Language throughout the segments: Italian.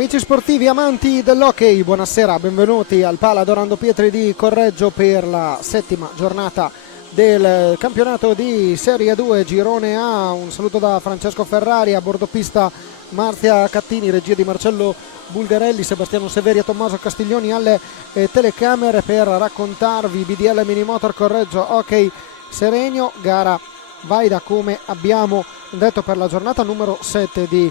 Amici sportivi, amanti dell'hockey, buonasera, benvenuti al Pala Dorando Pietri di Correggio per la settima giornata del campionato di Serie 2 Girone A. Un saluto da Francesco Ferrari, a bordo pista Marzia Cattini, regia di Marcello Bulgarelli, Sebastiano Severi e Tommaso Castiglioni alle telecamere per raccontarvi BDL Minimotor Correggio Hockey Serenio, gara valida come abbiamo detto per la giornata numero 7 di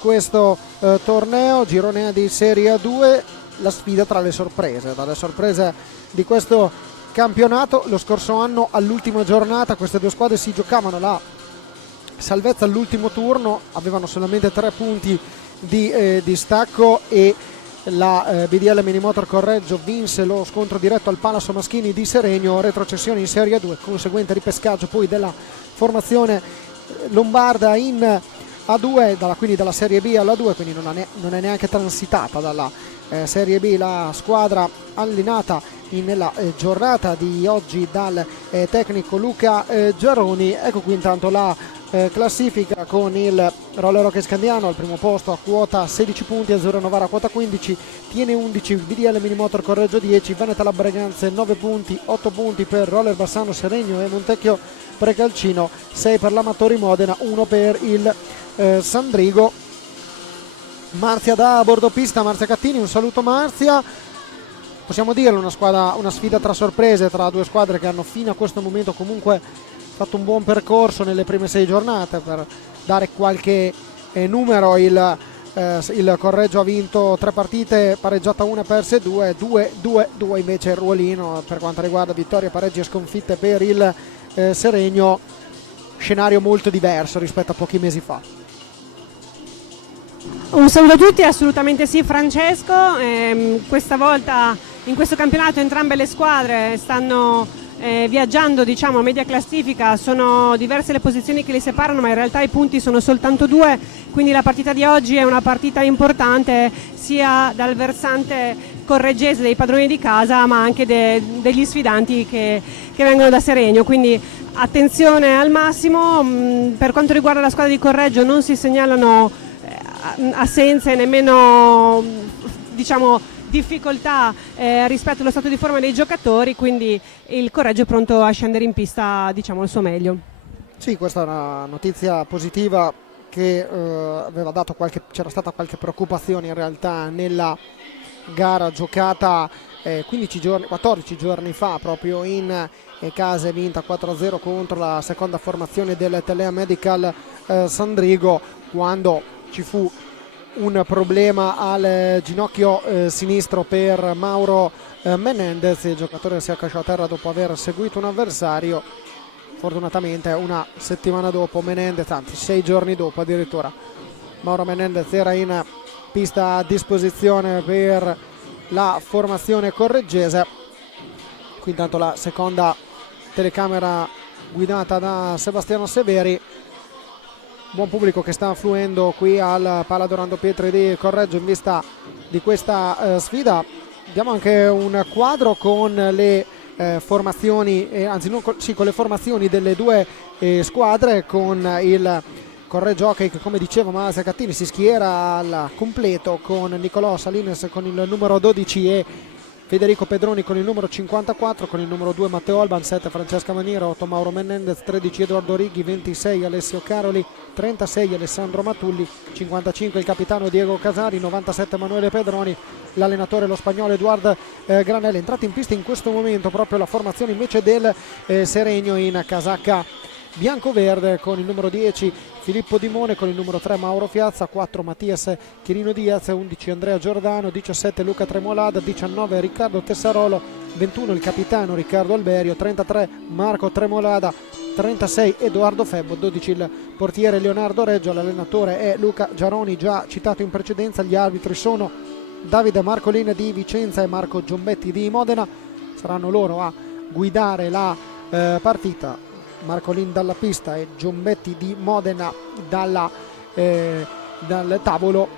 questo torneo Girone A di Serie 2. La sfida tra le sorprese, dalle sorprese di questo campionato. Lo scorso anno all'ultima giornata queste due squadre si giocavano la salvezza all'ultimo turno, avevano solamente 3 punti di distacco e la BDL Minimotor Correggio vinse lo scontro diretto al Palasso Maschini di Seregno, retrocessione in Serie 2, conseguente ripescaggio poi della formazione lombarda in A2, quindi dalla Serie B alla 2, quindi non è neanche transitata dalla Serie B la squadra allenata nella giornata di oggi dal tecnico Luca Giaroni. Ecco qui intanto la classifica con il Roller Hockey Scandiano al primo posto a quota 16 punti, Azzurra Novara a quota 15, tiene 11 BDL Minimotor Correggio 10, Veneta Labreganze 9 punti, 8 punti per Roller Bassano Seregno e Montecchio Precalcino, 6 per l'Amatori Modena, 1 per il Sandrigo. Marzia da bordopista, Marzia Cattini, un saluto Marzia. Possiamo dirlo, una sfida tra sorprese tra due squadre che hanno fino a questo momento comunque fatto un buon percorso nelle prime 6 giornate. Per dare qualche numero, il Correggio ha vinto 3 partite, pareggiata 1, perse 2 invece il ruolino per quanto riguarda vittorie, pareggi e sconfitte per il Seregno. Scenario molto diverso rispetto a pochi mesi fa. Un saluto a tutti, assolutamente sì Francesco. Questa volta in questo campionato entrambe le squadre stanno viaggiando, diciamo, a media classifica. Sono diverse le posizioni che li separano, ma in realtà i punti sono soltanto 2, quindi la partita di oggi è una partita importante sia dal versante correggese dei padroni di casa, ma anche degli sfidanti che vengono da Seregno, quindi attenzione al massimo. Per quanto riguarda la squadra di Correggio non si segnalano assenze, nemmeno diciamo difficoltà rispetto allo stato di forma dei giocatori, quindi il Correggio è pronto a scendere in pista, diciamo, al suo meglio. Sì, questa è una notizia positiva che aveva dato c'era stata qualche preoccupazione in realtà nella gara giocata 14 giorni fa proprio in casa, vinta 4-0 contro la seconda formazione del Telea Medical Sandrigo, quando ci fu un problema al ginocchio sinistro per Mauro Menendez. Il giocatore si accasciò a terra dopo aver seguito un avversario. Fortunatamente una settimana dopo Menendez, anzi 6 giorni dopo addirittura, Mauro Menendez era in pista a disposizione per la formazione correggese. Qui intanto la seconda telecamera guidata da Sebastiano Severi. Buon pubblico che sta affluendo qui al Pala Dorando Pietri di Correggio in vista di questa sfida. Diamo anche un quadro con le formazioni, con le formazioni delle due squadre, con il Correggio Hockey che, come diceva Marzia Cattini, si schiera al completo con Nicolò Salines con il numero 12 e Federico Pedroni con il numero 54, con il numero 2 Matteo Alban, 7 Francesca Maniero, 8 Mauro Menendez, 13 Edoardo Righi, 26 Alessio Caroli, 36 Alessandro Matulli, 55 il capitano Diego Casari, 97 Emanuele Pedroni, l'allenatore lo spagnolo Eduard Granelli. Entrata in pista in questo momento proprio la formazione invece del Seregno in casacca bianco-verde, con il numero 10 Filippo Dimone, con il numero 3 Mauro Fiazza, 4 Mattias Chirino Diaz, 11 Andrea Giordano, 17 Luca Tremolada, 19 Riccardo Tessarolo, 21 il capitano Riccardo Alberio, 33 Marco Tremolada, 36 Edoardo Febbo, 12 il portiere Leonardo Reggio, l'allenatore è Luca Giaroni, già citato in precedenza. Gli arbitri sono Davide Marcolin di Vicenza e Marco Giombetti di Modena, saranno loro a guidare la partita. Marcolin dalla pista e Giombetti di Modena dal tavolo.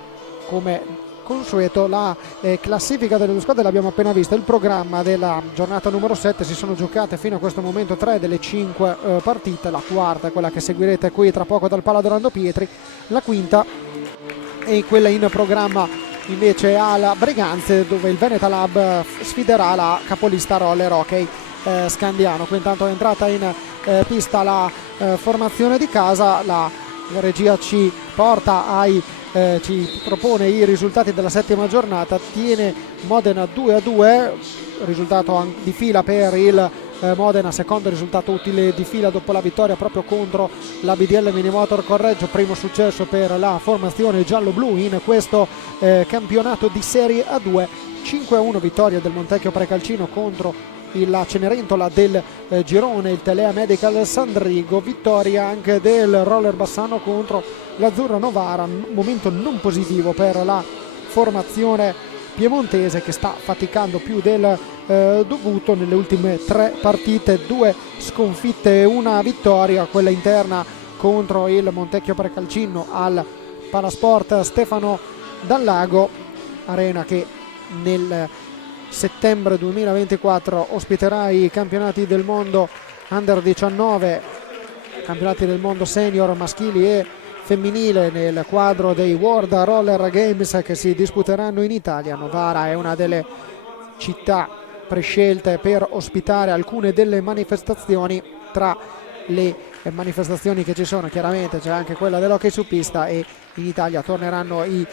Come consueto la classifica delle due squadre l'abbiamo appena vista. Il programma della giornata numero 7: si sono giocate fino a questo momento 3 delle 5 partite, la quarta è quella che seguirete qui tra poco dal Pala Dorando Pietri, la quinta è quella in programma invece al Briganze, dove il Veneta Lab sfiderà la capolista roller hockey Scandiano. Qui intanto è entrata in pista la formazione di casa, la regia ci ci propone i risultati della settima giornata. Tiene Modena 2-2, risultato di fila per il Modena, secondo risultato utile di fila dopo la vittoria proprio contro la BDL Minimotor Correggio. Primo successo per la formazione giallo-blu in questo campionato di Serie A2. 5-1 vittoria del Montecchio Precalcino contro la Cenerentola del girone, il Telea Medical Sandrigo. Vittoria anche del Roller Bassano contro l'Azzurra Novara, momento non positivo per la formazione piemontese, che sta faticando più del dovuto nelle ultime 3 partite, 2 sconfitte e una vittoria, quella interna contro il Montecchio Precalcino al Palasport Stefano Dallago, arena che nel settembre 2024 ospiterà i campionati del mondo Under 19, campionati del mondo senior maschili e femminile nel quadro dei World Roller Games che si disputeranno in Italia. Novara è una delle città prescelte per ospitare alcune delle manifestazioni. Tra le manifestazioni che ci sono chiaramente c'è anche quella dell'hockey su pista, e in Italia torneranno i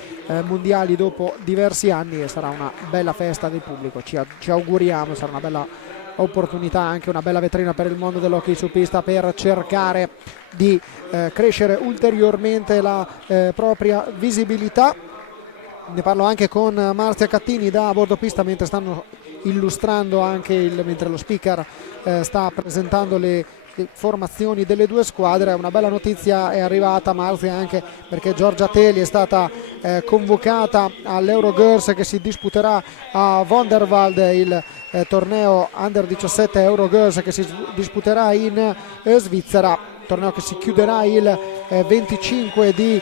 mondiali dopo diversi anni e sarà una bella festa del pubblico. Ci auguriamo, sarà una bella opportunità, anche una bella vetrina per il mondo dell'hockey su pista per cercare di crescere ulteriormente la propria visibilità. Ne parlo anche con Marzia Cattini da bordo pista mentre stanno illustrando mentre lo speaker sta presentando le formazioni delle due squadre. Una bella notizia è arrivata, Marzia, anche perché Giorgia Teli è stata convocata all'Eurogirls che si disputerà a Wonderwald, il torneo Under 17 Eurogirls che si disputerà in Svizzera, torneo che si chiuderà il 25 di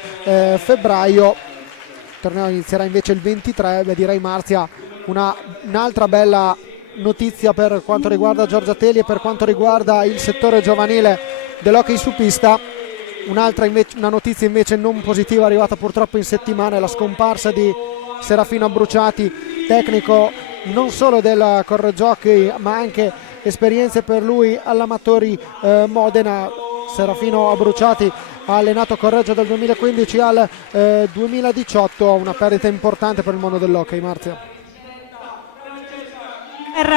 febbraio. Il torneo inizierà invece il 23. Direi, Marzia, un'altra bella notizia per quanto riguarda Giorgia Teli e per quanto riguarda il settore giovanile dell'hockey su pista. Una notizia invece non positiva arrivata purtroppo in settimana è la scomparsa di Serafino Abbruciati, tecnico non solo del Correggio Hockey ma anche esperienze per lui all'Amatori Modena. Serafino Abbruciati ha allenato Correggio dal 2015 al 2018, una perdita importante per il mondo dell'hockey. Marzia.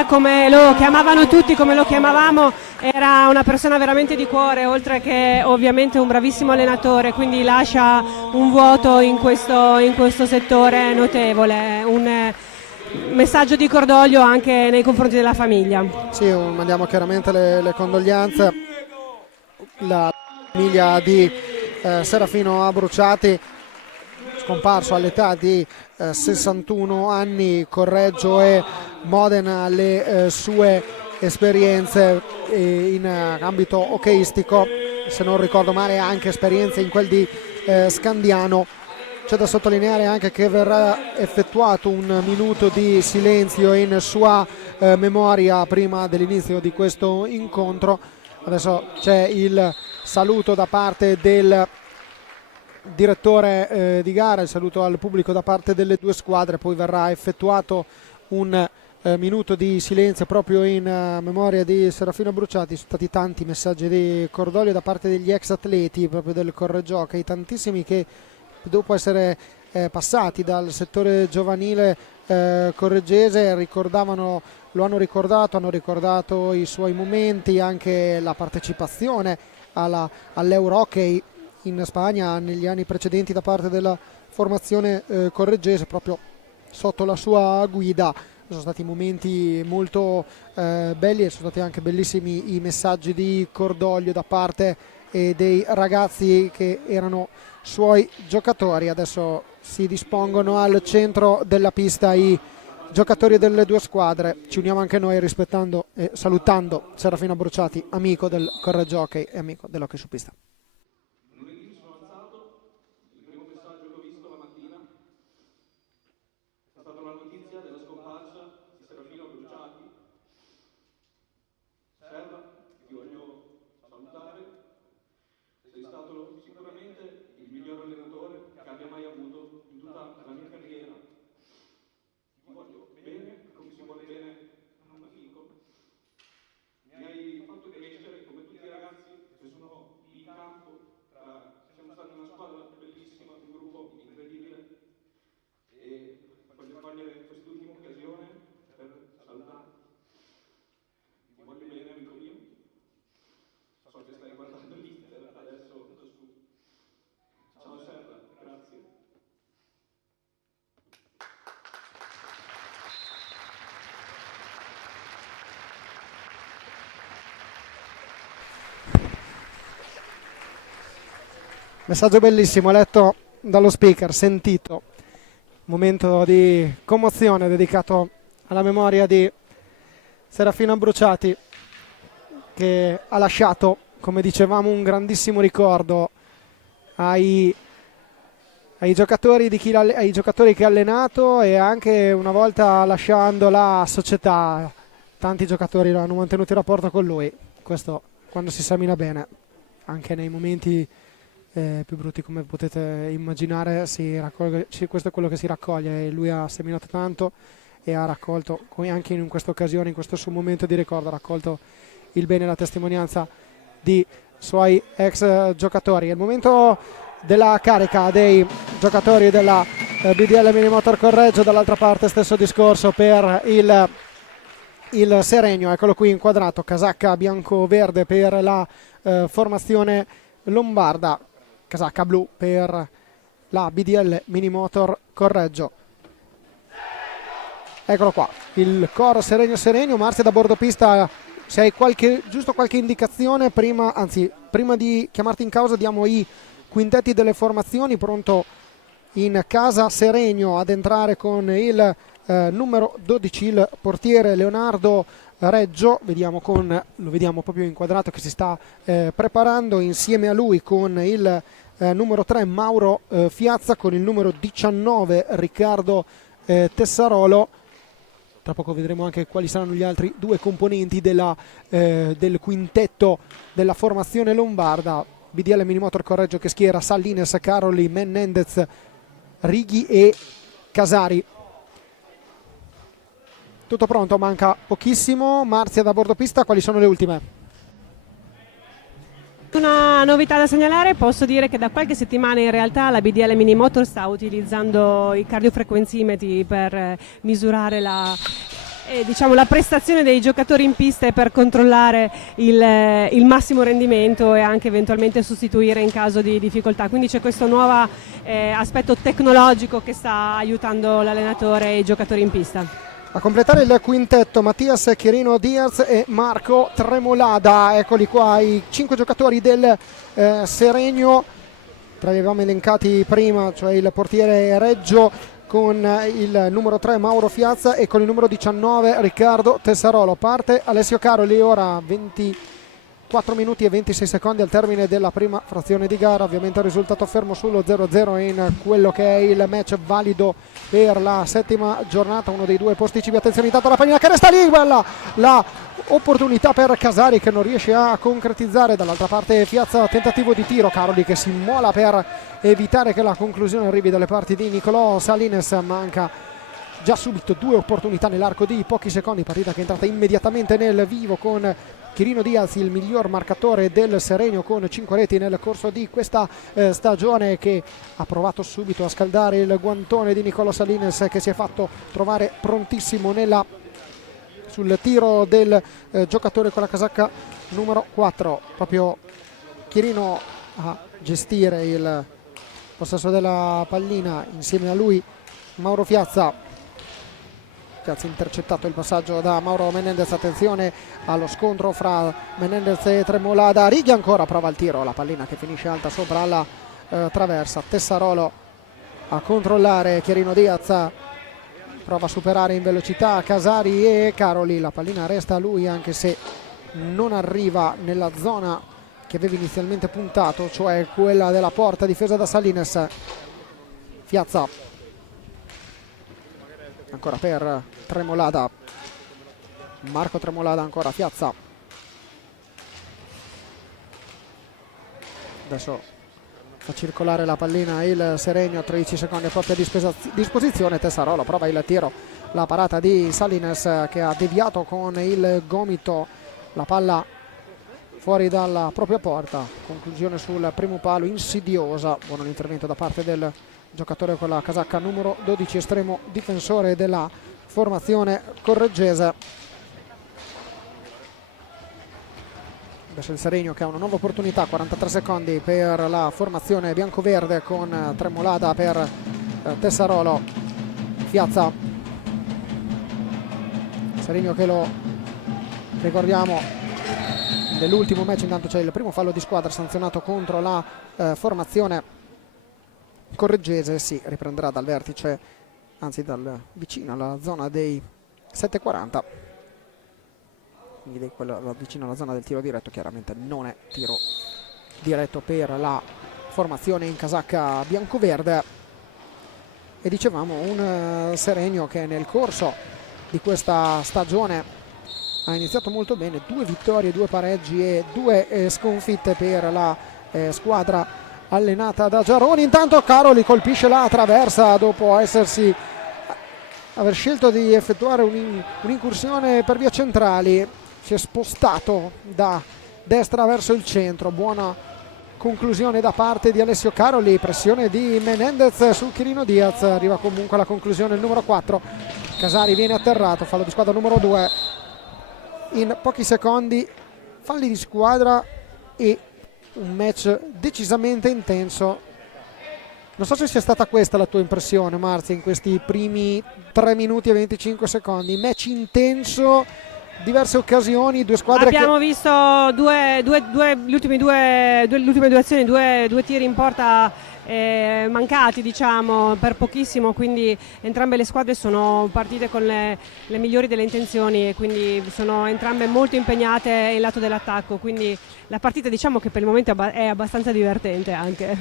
Come lo chiamavano tutti, come lo chiamavamo, era una persona veramente di cuore, oltre che ovviamente un bravissimo allenatore, quindi lascia un vuoto in questo settore notevole. Un messaggio di cordoglio anche nei confronti della famiglia. Sì, mandiamo chiaramente le condoglianze. La famiglia di Serafino Abbruciati, scomparso all'età di 61 anni. Correggio e Modena le sue esperienze in ambito hockeyistico, se non ricordo male anche esperienze in quel di Scandiano. C'è da sottolineare anche che verrà effettuato un minuto di silenzio in sua memoria prima dell'inizio di questo incontro. Adesso c'è il saluto da parte del direttore di gara, il saluto al pubblico da parte delle due squadre, poi verrà effettuato un minuto di silenzio proprio in memoria di Serafino Bruciati. Sono stati tanti messaggi di cordoglio da parte degli ex atleti proprio del Correggio Hockey, tantissimi che dopo essere passati dal settore giovanile correggese hanno ricordato i suoi momenti, anche la partecipazione all'Eurohockey in Spagna negli anni precedenti da parte della formazione correggese, proprio sotto la sua guida. Sono stati momenti molto belli e sono stati anche bellissimi i messaggi di cordoglio da parte dei ragazzi che erano suoi giocatori. Adesso si dispongono al centro della pista i giocatori delle due squadre. Ci uniamo anche noi rispettando e salutando Serafino Bruciati, amico del Correggio Hockey e amico dell'hockey su pista. Sicuramente il miglior allenatore che abbia mai avuto in tutta la mia carriera. Messaggio bellissimo letto dallo speaker, sentito. Momento di commozione dedicato alla memoria di Serafino Bruciati, che ha lasciato, come dicevamo, un grandissimo ricordo ai giocatori, ai giocatori che ha allenato, e anche una volta lasciando la società tanti giocatori hanno mantenuto il rapporto con lui. Questo, quando si semina bene, anche nei momenti più brutti, come potete immaginare, questo è quello che si raccoglie, e lui ha seminato tanto e ha raccolto, anche in questa occasione, in questo suo momento di ricordo, ha raccolto il bene e la testimonianza di suoi ex giocatori. È il momento della carica dei giocatori della BDL Minimotor Correggio. Dall'altra parte stesso discorso per il Seregno, eccolo qui inquadrato, casacca bianco-verde per la formazione lombarda, casacca blu per la BDL Minimotor Correggio. Eccolo qua, il coro Seregno. Marzia da bordo pista, se hai giusto qualche indicazione prima di chiamarti in causa, diamo i quintetti delle formazioni. Pronto in casa Seregno ad entrare con il numero 12, il portiere Leonardo Reggio. Lo vediamo proprio inquadrato che si sta preparando, insieme a lui con il numero 3 Mauro Fiazza, con il numero 19 Riccardo Tessarolo. Tra poco vedremo anche quali saranno gli altri due componenti del quintetto della formazione lombarda. BDL Minimotor Correggio che schiera Sallines, Caroli, Menendez, Righi e Casari. Tutto pronto, manca pochissimo. Marzia da bordo pista, quali sono le ultime? Una novità da segnalare: posso dire che da qualche settimana in realtà la BDL Minimotor sta utilizzando i cardiofrequenzimetri per misurare la prestazione dei giocatori in pista e per controllare il massimo rendimento, e anche eventualmente sostituire in caso di difficoltà. Quindi c'è questo nuovo aspetto tecnologico che sta aiutando l'allenatore e i giocatori in pista. A completare il quintetto Mattias Chirino Diaz e Marco Tremolada. Eccoli qua i 5 giocatori del Seregno. Tra li avevamo elencati prima, cioè il portiere Reggio con il numero 3 Mauro Fiazza e con il numero 19 Riccardo Tessarolo. Parte Alessio Caroli, ora 24 minuti e 26 secondi al termine della prima frazione di gara. Ovviamente il risultato fermo sullo 0-0 in quello che è il match valido per la settima giornata, uno dei due posticipi. Attenzione, intanto la pallina che resta lì, quella la opportunità per Casari che non riesce a concretizzare. Dall'altra parte Fiazza, tentativo di tiro, Caroli che si immola per evitare che la conclusione arrivi dalle parti di Nicolò Salines. Manca già subito due opportunità nell'arco di pochi secondi, partita che è entrata immediatamente nel vivo con Chirino Diaz, il miglior marcatore del Seregno con 5 reti nel corso di questa stagione, che ha provato subito a scaldare il guantone di Nicolò Salines, che si è fatto trovare prontissimo sul tiro del giocatore con la casacca numero 4. Proprio Chirino a gestire il possesso della pallina, insieme a lui Mauro Fiazza. Fiazza intercettato il passaggio da Mauro Menendez. Attenzione allo scontro fra Menendez e Tremolada. Righi ancora, prova il tiro, la pallina che finisce alta sopra la traversa. Tessarolo a controllare Chirino Diaz, prova a superare in velocità Casari e Caroli, la pallina resta a lui anche se non arriva nella zona che aveva inizialmente puntato, cioè quella della porta difesa da Salines. Fiazza ancora per Tremolada, Marco Tremolada ancora, Fiazza adesso fa circolare la pallina il Seregno, 13 secondi a propria disposizione. Tessarolo prova il tiro, la parata di Salines che ha deviato con il gomito la palla fuori dalla propria porta. Conclusione sul primo palo insidiosa. Buono l'intervento da parte del giocatore con la casacca numero 12, estremo difensore della formazione correggese. Adesso il Seregno che ha una nuova opportunità, 43 secondi per la formazione biancoverde con Tremolada per Tessarolo. Fiazza, Seregno che lo ricordiamo dell'ultimo match. Intanto c'è il primo fallo di squadra sanzionato contro la formazione correggese. Si riprenderà dal vertice, anzi dal vicino alla zona dei 7,40, quindi vicino alla zona del tiro diretto. Chiaramente non è tiro diretto per la formazione in casacca biancoverde. E dicevamo un Seregno che nel corso di questa stagione ha iniziato molto bene, 2 vittorie, 2 pareggi e 2 sconfitte per la squadra allenata da Giaroni. Intanto Caroli colpisce la traversa dopo aver scelto di effettuare un'incursione per via centrali. Si è spostato da destra verso il centro. Buona conclusione da parte di Alessio Caroli, pressione di Menendez su Chirino Diaz. Arriva comunque alla conclusione il numero 4. Casari viene atterrato, fallo di squadra numero 2. In pochi secondi falli di squadra e un match decisamente intenso. Non so se sia stata questa la tua impressione, Marzia, in questi primi 3 minuti e 25 secondi. Match intenso, diverse occasioni, 2 squadre. Abbiamo visto le ultime due azioni, due tiri in porta mancati, diciamo, per pochissimo, quindi entrambe le squadre sono partite con le migliori delle intenzioni e quindi sono entrambe molto impegnate nel lato dell'attacco, quindi la partita, diciamo, che per il momento è abbastanza divertente anche.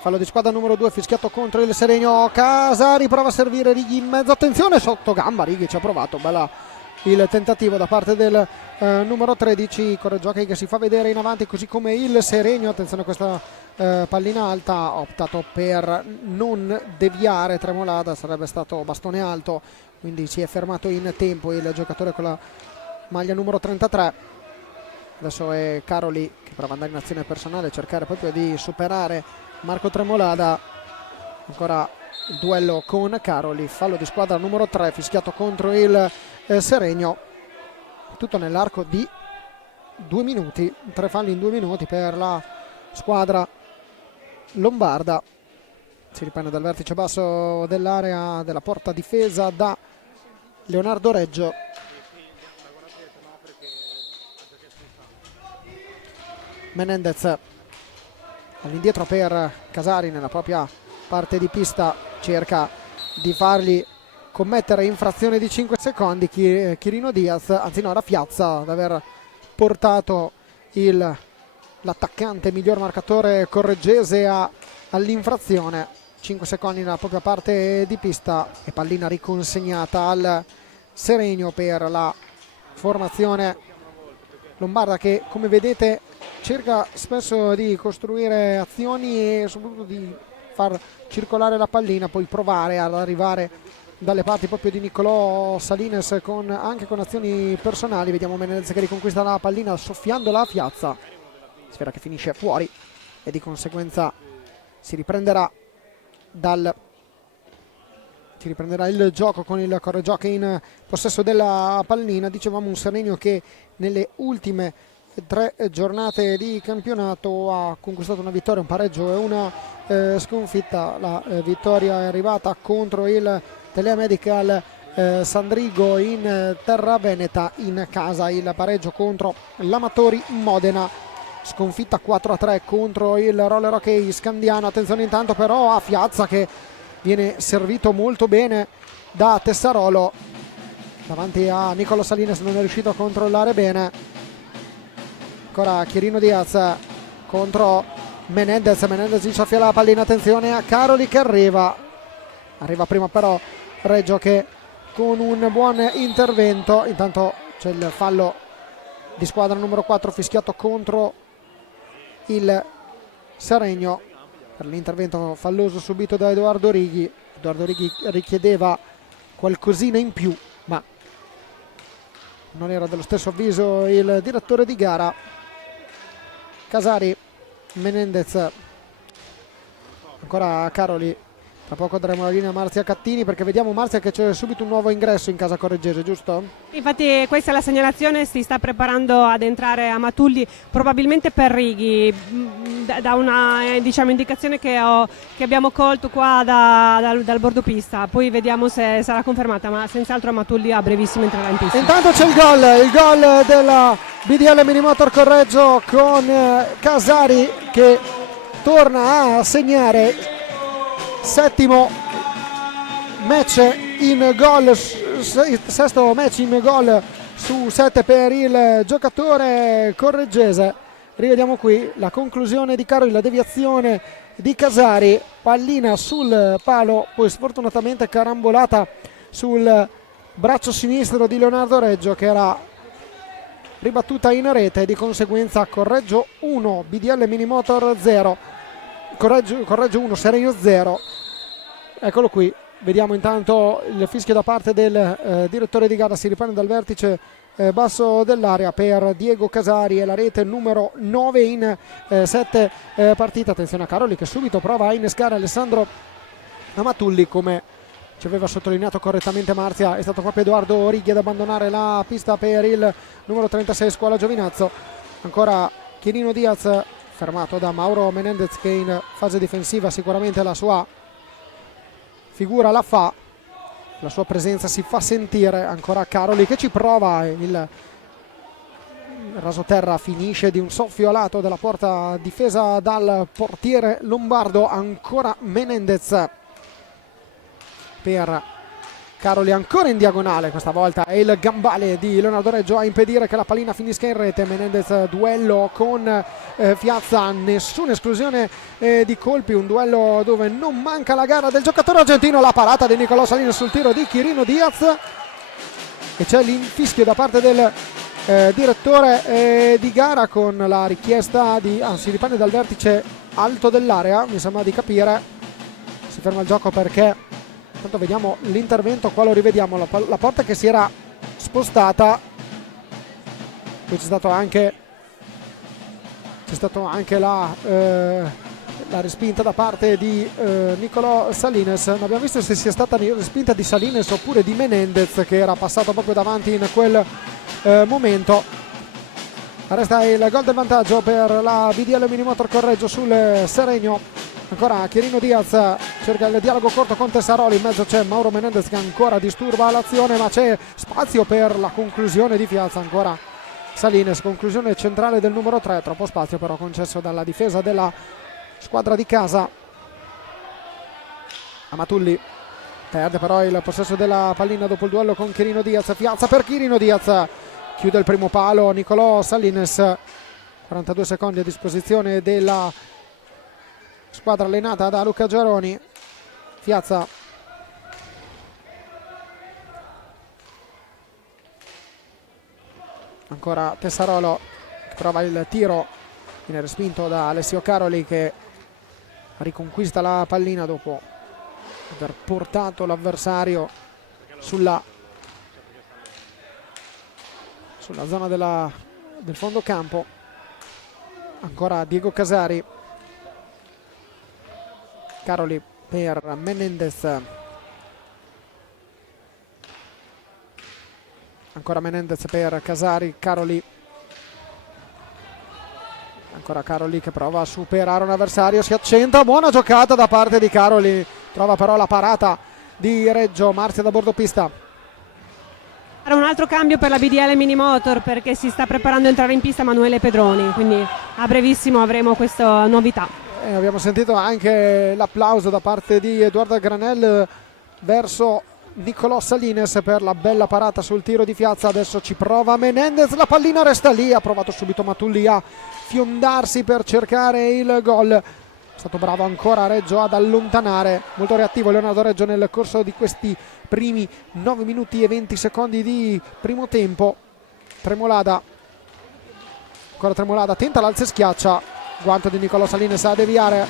Fallo di squadra numero 2 fischiato contro il Seregno. Casari prova a servire Righi in mezzo, attenzione sotto gamba, Righi ci ha provato, bella il tentativo da parte del numero 13 Correggiocchi che si fa vedere in avanti, così come il Seregno. Attenzione a questa pallina alta, ha optato per non deviare Tremolada, sarebbe stato bastone alto, quindi si è fermato in tempo il giocatore con la maglia numero 33. Adesso è Caroli che prova ad andare in azione personale, cercare proprio di superare Marco Tremolada. Ancora il duello con Caroli, fallo di squadra numero 3 fischiato contro il Seregno, tutto nell'arco di 2 minuti, 3 falli in 2 minuti per la squadra lombarda. Si riprende dal vertice basso dell'area della porta difesa da Leonardo Reggio. Menendez all'indietro per Casari nella propria parte di pista, cerca di fargli commettere infrazione di 5 secondi. Chirino Diaz, anzi no, era Piazza ad aver portato l'attaccante miglior marcatore correggese all'infrazione. 5 secondi nella propria parte di pista e pallina riconsegnata al Seregno per la formazione lombarda, che come vedete cerca spesso di costruire azioni e soprattutto di far circolare la pallina, poi provare ad arrivare dalle parti proprio di Nicolò Salines anche con azioni personali. Vediamo Menendez che riconquista la pallina soffiandola a Piazza, sfera che finisce fuori e di conseguenza si riprenderà il gioco con il Correggiocchi in possesso della pallina. Dicevamo un Seregno che nelle ultime 3 giornate di campionato ha conquistato una vittoria, un pareggio e una sconfitta. La vittoria è arrivata contro il Telea Medical Sandrigo in terra veneta in casa, il pareggio contro l'Amatori Modena, sconfitta 4-3 contro il Roller Hockey Scandiano. Attenzione intanto però a Piazza che viene servito molto bene da Tessarolo davanti a Nicolò Salines, non è riuscito a controllare bene. Ancora Chirino Diaz contro Menendez gli soffia la pallina, attenzione a Caroli che arriva prima però Reggio che con un buon intervento. Intanto c'è il fallo di squadra numero 4 fischiato contro il Seregno per l'intervento falloso subito da Edoardo Righi. Edoardo Righi richiedeva qualcosina in più, ma non era dello stesso avviso il direttore di gara. Casari, Menendez, ancora Caroli Tra poco daremo la linea a Marzia Cattini, perché vediamo, Marzia, che c'è subito un nuovo ingresso in casa correggese, giusto? Infatti questa è la segnalazione, si sta preparando ad entrare Amatulli, probabilmente per Righi, da una diciamo, indicazione che abbiamo colto qua dal bordo pista. Poi vediamo se sarà confermata, ma senz'altro Amatulli a brevissimo entrerà in pista. Intanto c'è il gol della BDL Minimotor Correggio, con Casari che torna a segnare. Settimo match in gol, sesto match in gol su 7 per il giocatore correggese. Rivediamo qui la conclusione di Caroli, la deviazione di Casari, pallina sul palo, poi sfortunatamente carambolata sul braccio sinistro di Leonardo Reggio, che era ribattuta in rete, e di conseguenza Correggio 1, BDL Minimotor 0. Correggio 1, Serenio 0. Eccolo qui, vediamo intanto il fischio da parte del direttore di gara. Si riprende dal vertice basso dell'area per Diego Casari, e la rete numero 9 in 7 partite. Attenzione a Caroli, che subito prova a innescare Alessandro Amatulli. Come ci aveva sottolineato correttamente Marzia, è stato proprio Edoardo Righi ad abbandonare la pista per il numero 36 Scuola Giovinazzo. Ancora Chirino Diaz, fermato da Mauro Menendez, che in fase difensiva sicuramente la sua figura la fa, la sua presenza si fa sentire. Ancora Caroli che ci prova, il rasoterra finisce di un soffio a lato della porta difesa dal portiere lombardo. Ancora Menendez per Caroli, ancora in diagonale, questa volta è il gambale di Leonardo Reggio a impedire che la pallina finisca in rete. Menendez, duello con Fiazza, nessuna esclusione di colpi, un duello dove non manca la gara del giocatore argentino. La parata di Nicolò Salini sul tiro di Chirino Diaz, e c'è l'infischio da parte del direttore di gara, con la richiesta di, anzi dipende dal vertice alto dell'area, mi sembra di capire. Si ferma il gioco perché intanto vediamo l'intervento, qua lo rivediamo, la porta che si era spostata. Poi c'è stato anche la respinta da parte di Nicolò Salines. Non abbiamo visto se sia stata respinta di Salines oppure di Menendez, che era passato proprio davanti in quel momento. Resta il gol del vantaggio per la BDL Minimotor Correggio sul Seregno. Ancora Chirino Diaz cerca il dialogo corto con Tessaroli, in mezzo c'è Mauro Menendez che ancora disturba l'azione, ma c'è spazio per la conclusione di Piazza. Ancora Salines, conclusione centrale del numero 3, troppo spazio però concesso dalla difesa della squadra di casa. Amatulli perde però il possesso della pallina dopo il duello con Chirino Diaz. Piazza per Chirino Diaz, chiude il primo palo Nicolò Salines. 42 secondi a disposizione della squadra allenata da Luca Giaroni. Piazza ancora Tessarolo che prova il tiro, viene respinto da Alessio Caroli, che riconquista la pallina dopo aver portato l'avversario sulla zona del fondo campo. Ancora Diego Casari, Caroli per Menendez, ancora Menendez per Casari, Caroli, ancora Caroli che prova a superare un avversario, si accenta, buona giocata da parte di Caroli, trova però la parata di Reggio. Marzia da bordo pista. Un altro cambio per la BDL Minimotor, perché si sta preparando a entrare in pista Manuele Pedroni, quindi a brevissimo avremo questa novità. Abbiamo sentito anche l'applauso da parte di Edoardo Granel verso Nicolò Salines per la bella parata sul tiro di Piazza. Adesso ci prova Menendez, la pallina resta lì, ha provato subito Matulli a fiondarsi per cercare il gol. È stato bravo ancora Reggio ad allontanare, molto reattivo Leonardo Reggio nel corso di questi primi 9 minuti e 20 secondi di primo tempo. Tremolada, ancora Tremolada, tenta l'alza e schiaccia, guanto di Nicolò Salines a deviare.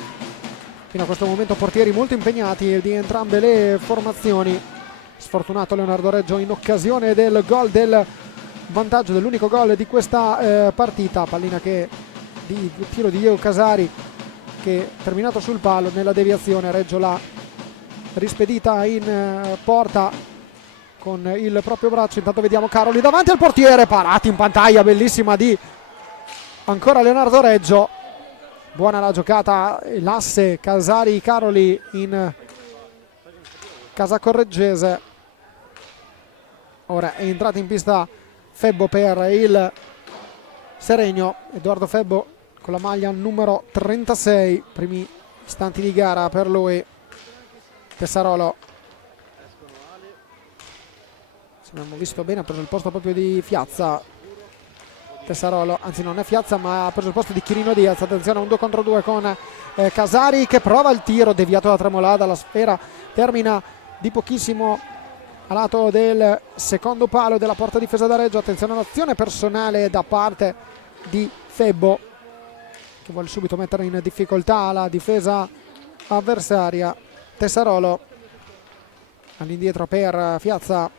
Fino a questo momento portieri molto impegnati di entrambe le formazioni. Sfortunato Leonardo Reggio in occasione del gol del vantaggio, dell'unico gol di questa partita. Pallina che di tiro di Diego Casari, che terminato sul palo nella deviazione. Reggio l'ha rispedita in porta con il proprio braccio. Intanto vediamo Caroli davanti al portiere, parati in pantaglia bellissima di ancora Leonardo Reggio. Buona la giocata, l'asse Casari-Caroli in casa correggese. Ora è entrato in pista Febbo per il Seregno, Edoardo Febbo con la maglia numero 36, primi istanti di gara per lui. Tessarolo, se abbiamo visto bene, ha preso il posto proprio di Fiazza. Tessarolo, anzi non è Fiazza ma ha preso il posto di Chirino Diaz. Attenzione a un 2 contro 2 con Casari che prova il tiro deviato da Tremolada, la sfera termina di pochissimo a lato del secondo palo della porta difesa da Reggio. Attenzione all'azione personale da parte di Febbo che vuole subito mettere in difficoltà la difesa avversaria. Tessarolo all'indietro per Fiazza,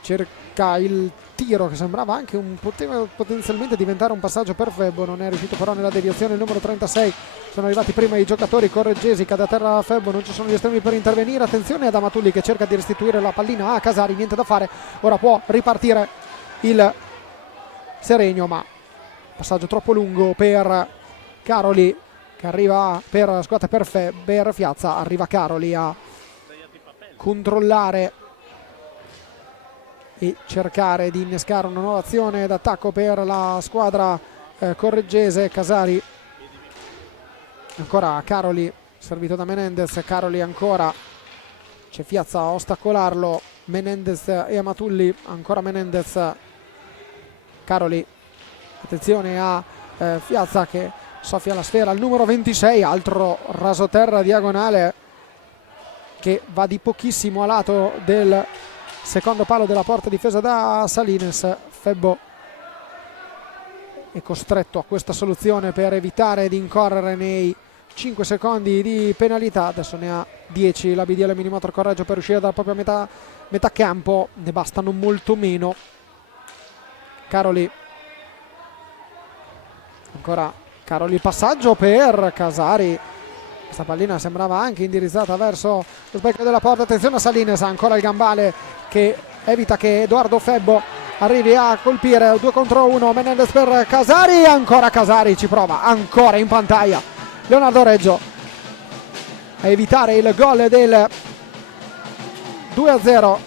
cerca il tiro che sembrava anche poteva potenzialmente diventare un passaggio per Febbo, non è riuscito però nella deviazione il numero 36. Sono arrivati prima i giocatori correggesi, cade a terra Febbo, non ci sono gli estremi per intervenire. Attenzione ad Amatulli che cerca di restituire la pallina a Casari, niente da fare, ora può ripartire il Seregno ma passaggio troppo lungo per Caroli che arriva per squadra per Fiazza. Arriva Caroli a controllare e cercare di innescare una nuova azione d'attacco per la squadra correggese. Casari, ancora Caroli servito da Menendez, Caroli ancora, c'è Fiazza a ostacolarlo, Menendez e Amatulli, ancora Menendez, Caroli, attenzione a Fiazza che soffia la sfera al numero 26, altro rasoterra diagonale che va di pochissimo a lato del secondo palo della porta difesa da Salines. Febbo è costretto a questa soluzione per evitare di incorrere nei 5 secondi di penalità. Adesso ne ha 10 la BDL Minimotor Correggio per uscire dalla propria metà campo, ne bastano molto meno. Caroli, ancora Caroli, il passaggio per Casari, questa pallina sembrava anche indirizzata verso lo specchio della porta. Attenzione a Salines, ancora il gambale che evita che Edoardo Febbo arrivi a colpire. 2 contro 1, Menendez per Casari, ancora Casari ci prova, ancora in pantaglia Leonardo Reggio a evitare il gol del 2-0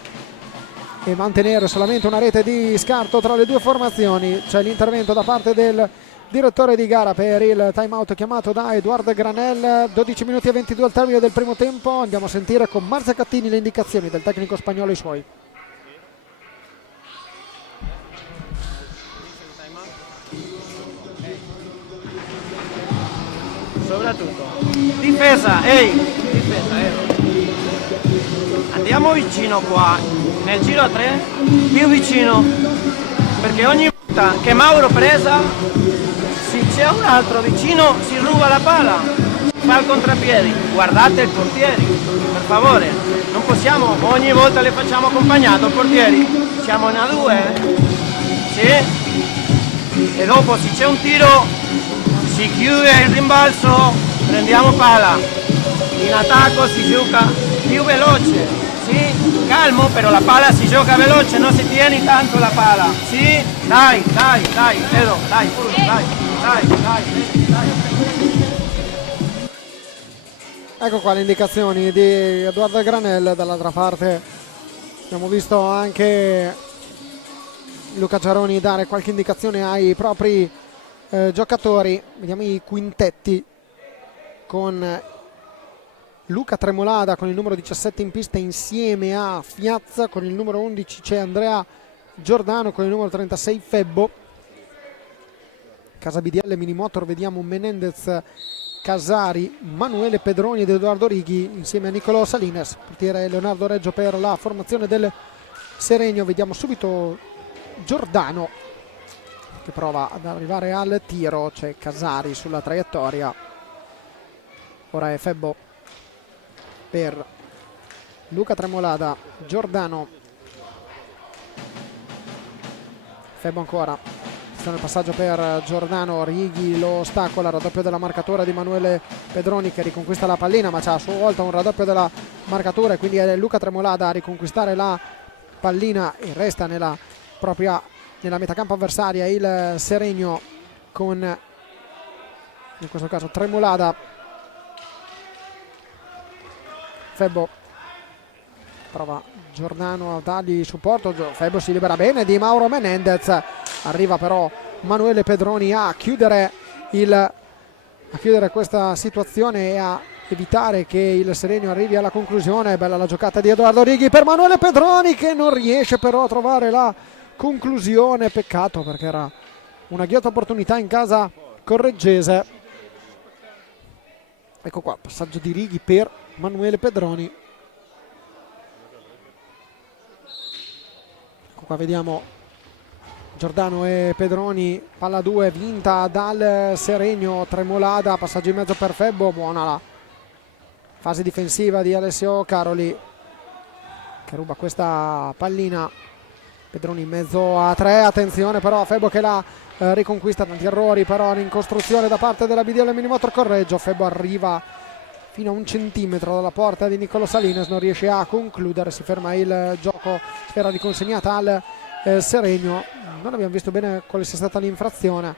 e mantenere solamente una rete di scarto tra le due formazioni. C'è l'intervento da parte del direttore di gara per il time out chiamato da Edoardo Granel. 12 minuti e 22 al termine del primo tempo. Andiamo a sentire con Marzia Cattini le indicazioni del tecnico spagnolo e i suoi. Soprattutto difesa, andiamo vicino qua nel giro a 3, più vicino, perché ogni volta che Mauro presa, se c'è un altro vicino si ruba la palla, fa il contrapiedi. Guardate il portiere, per favore, non possiamo ogni volta le facciamo accompagnato il portiere, siamo in A2, sì, e dopo se c'è un tiro si chiude il rimbalzo, prendiamo palla, in attacco si gioca più veloce, sì, calmo, però la palla si gioca veloce, non si tiene tanto la palla, sì, dai, Edo, dai, dai. Ecco qua le indicazioni di Edoardo Granel. Dall'altra parte abbiamo visto anche Luca Giaroni dare qualche indicazione ai propri giocatori. Vediamo i quintetti con Luca Tremolada con il numero 17 in pista insieme a Fiazza, con il numero 11 c'è Andrea Giordano, con il numero 36 Febbo. Casa BDL Minimotor vediamo Menendez, Casari, Manuele Pedroni ed Edoardo Righi insieme a Nicolò Salines, portiere Leonardo Reggio per la formazione del Seregno. Vediamo subito Giordano che prova ad arrivare al tiro, c'è Casari sulla traiettoria, ora è Febbo per Luca Tremolada, Giordano, Febbo ancora, sta nel passaggio per Giordano, Righi lo ostacola, raddoppio della marcatura di Emanuele Pedroni che riconquista la pallina, ma c'ha a sua volta un raddoppio della marcatura e quindi è Luca Tremolada a riconquistare la pallina e resta nella metacampo avversaria il Seregno con in questo caso Tremolada. Febbo prova Giordano a dargli supporto, Febbo si libera bene di Mauro Menendez, arriva però Emanuele Pedroni a chiudere questa situazione e a evitare che il Seregno arrivi alla conclusione. Bella la giocata di Edoardo Righi per Emanuele Pedroni che non riesce però a trovare la conclusione, peccato perché era una ghiotta opportunità in casa correggese. Ecco qua, passaggio di Righi per Emanuele Pedroni. Ecco qua, vediamo Giordano e Pedroni, palla 2 vinta dal Seregno, Tremolada, passaggio in mezzo per Febbo, buona la fase difensiva di Alessio Caroli che ruba questa pallina. Pedroni in mezzo a 3, attenzione però a Febbo che la riconquista, tanti errori però in costruzione da parte della BDL Minimotor Correggio. Febbo arriva fino a 1 centimetro dalla porta di Niccolò Salinas, non riesce a concludere, si ferma il gioco, sfera riconsegnata al Seregno. Non abbiamo visto bene quale sia stata l'infrazione,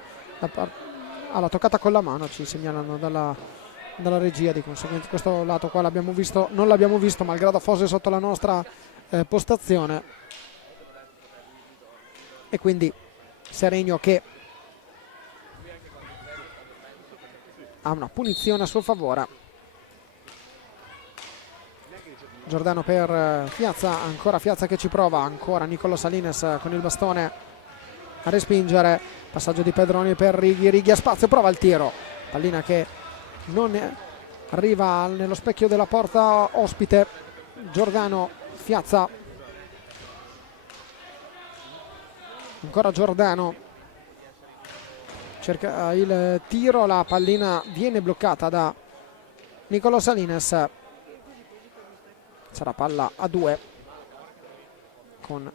alla toccata con la mano ci segnalano dalla regia, di conseguenza questo lato qua non l'abbiamo visto malgrado fosse sotto la nostra postazione, e quindi Seregno che ha una punizione a suo favore. Giordano per Fiazza, ancora Fiazza che ci prova, ancora Niccolò Salinas con il bastone a respingere, passaggio di Pedroni per Righi, Righi a spazio, prova il tiro, pallina che non arriva nello specchio della porta ospite. Giordano, Fiazza, ancora Giordano, cerca il tiro, la pallina viene bloccata da Niccolò Salinas, sarà palla a 2 con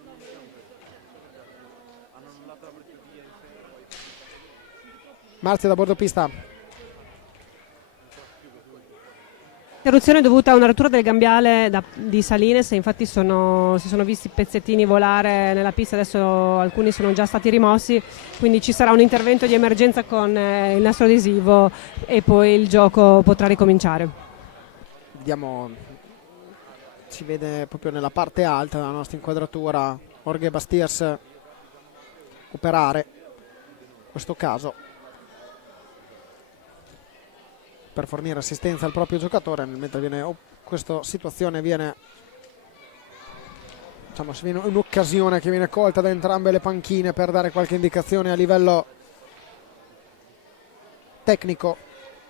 Marzia da bordo pista. Interruzione dovuta a una rottura del gambiale di Salinas, infatti si sono visti pezzettini volare nella pista, adesso alcuni sono già stati rimossi, quindi ci sarà un intervento di emergenza con il nastro adesivo e poi il gioco potrà ricominciare. Vediamo, si vede proprio nella parte alta della nostra inquadratura Jorge Bastiers operare questo caso per fornire assistenza al proprio giocatore, mentre questa situazione viene un'occasione che viene colta da entrambe le panchine per dare qualche indicazione a livello tecnico.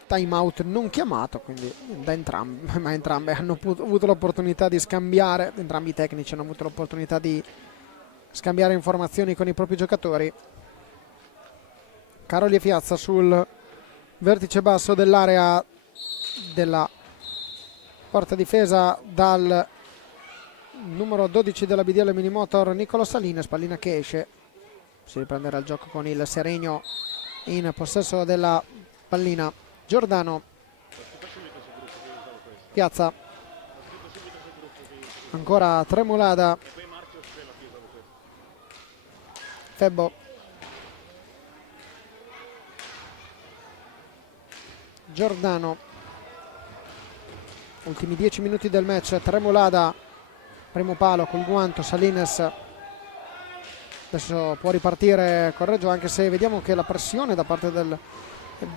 Time out non chiamato, quindi da entrambe, ma entrambe hanno avuto l'opportunità di scambiare, entrambi i tecnici hanno avuto l'opportunità di scambiare informazioni con i propri giocatori. Caroli e Fiazza sul vertice basso dell'area della porta difesa dal numero 12 della BDL Minimotor Niccolò Salinas, pallina che esce, si riprenderà il gioco con il Seregno in possesso della pallina. Giordano, Piazza, ancora Tremolada, Febbo, Giordano, ultimi 10 minuti del match. Tremolada, primo palo col guanto, Salinas adesso può ripartire Correggio, anche se vediamo che la pressione da parte del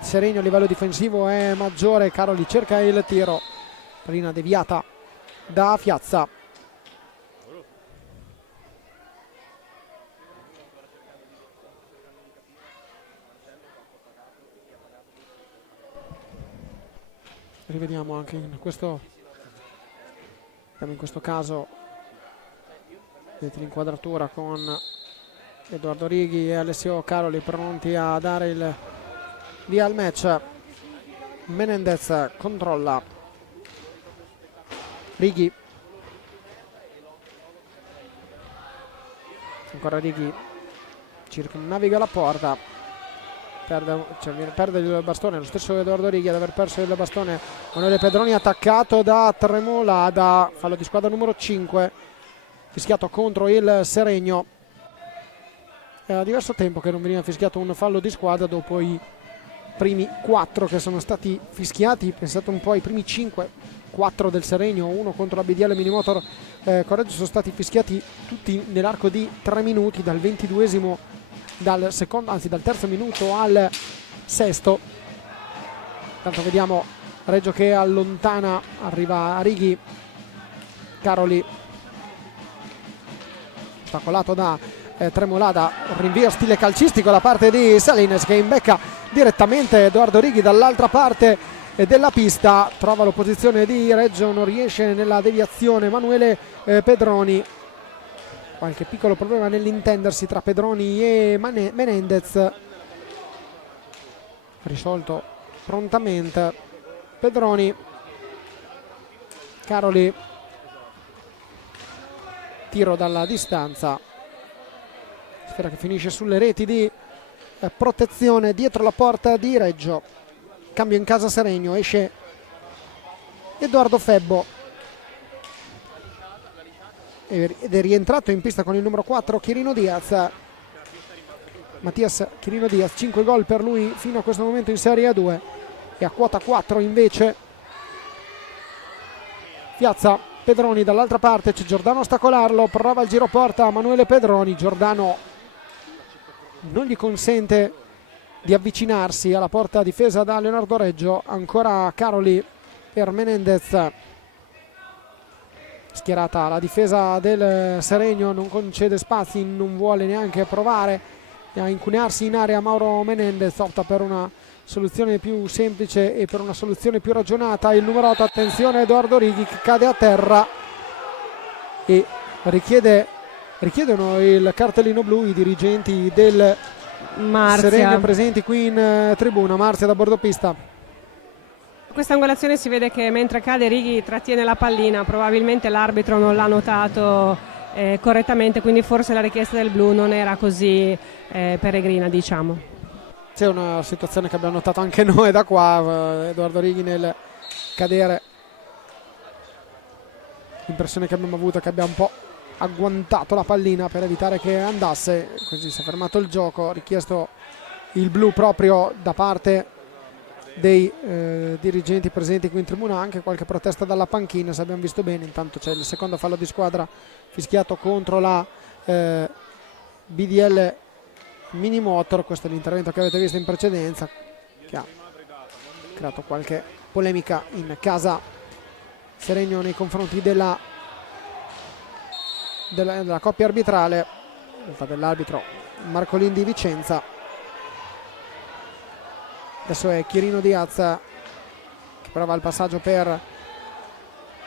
Seregno a livello difensivo è maggiore. Caroli cerca il tiro, pallina deviata da Fiazza. Rivediamo anche in questo caso, vedete l'inquadratura con Edoardo Righi e Alessio Caroli pronti a dare il via al match. Menendez controlla, Righi, ancora Righi, naviga la porta, perde il bastone, lo stesso Edoardo Righi ad aver perso il bastone. Manuele Pedroni attaccato da Tremolada, fallo di squadra numero 5 fischiato contro il Seregno. Era diverso tempo che non veniva fischiato un fallo di squadra dopo i primi 4 che sono stati fischiati. Pensate un po' ai primi 4 del Seregno, 1 contro la BDL Minimotor Correggio, sono stati fischiati tutti nell'arco di 3 minuti, dal 22esimo, dal terzo minuto al sesto. Intanto vediamo Reggio che allontana, arriva a Righi, Caroli ostacolato da Tremolada, rinvio stile calcistico da parte di Salines che imbecca direttamente Edoardo Righi dall'altra parte della pista, trova l'opposizione di Reggio, non riesce nella deviazione Manuele Pedroni. Qualche piccolo problema nell'intendersi tra Pedroni e Menendez, risolto prontamente. Pedroni, Caroli, tiro dalla distanza, sfera che finisce sulle reti di protezione dietro la porta di Reggio. Cambio in casa Seregno, esce Edoardo Febbo ed è rientrato in pista con il numero 4 Chirino Diaz. Mattias Chirino Diaz, 5 gol per lui fino a questo momento in Serie A2, e a quota 4 invece Piazza Pedroni. Dall'altra parte c'è Giordano a ostacolarlo, prova il giro porta Manuele Pedroni, Giordano non gli consente di avvicinarsi alla porta difesa da Leonardo Reggio. Ancora Caroli per Menendez, schierata la difesa del Seregno, non concede spazi, non vuole neanche provare a incunearsi in area. Mauro Menendez opta per una soluzione più semplice e per una soluzione più ragionata. Il numero 8, attenzione, Edoardo Righi che cade a terra e richiedono il cartellino blu i dirigenti del Seregno presenti qui in tribuna. Marzia da bordo pista. Questa angolazione si vede che mentre cade Righi trattiene la pallina, probabilmente l'arbitro non l'ha notato correttamente, quindi forse la richiesta del blu non era così peregrina, diciamo. C'è una situazione che abbiamo notato anche noi da qua, Edoardo Righi nel cadere, l'impressione che abbiamo avuto è che abbia un po' agguantato la pallina per evitare che andasse, così si è fermato il gioco, richiesto il blu proprio da parte dei dirigenti presenti qui in tribuna, anche qualche protesta dalla panchina se abbiamo visto bene. Intanto c'è il secondo fallo di squadra fischiato contro la BDL Minimotor. Questo è l'intervento che avete visto in precedenza, che ha creato qualche polemica in casa Seregno nei confronti della coppia arbitrale, dell'arbitro Marcolin di Vicenza. Adesso è Chirino Diaz che prova il passaggio per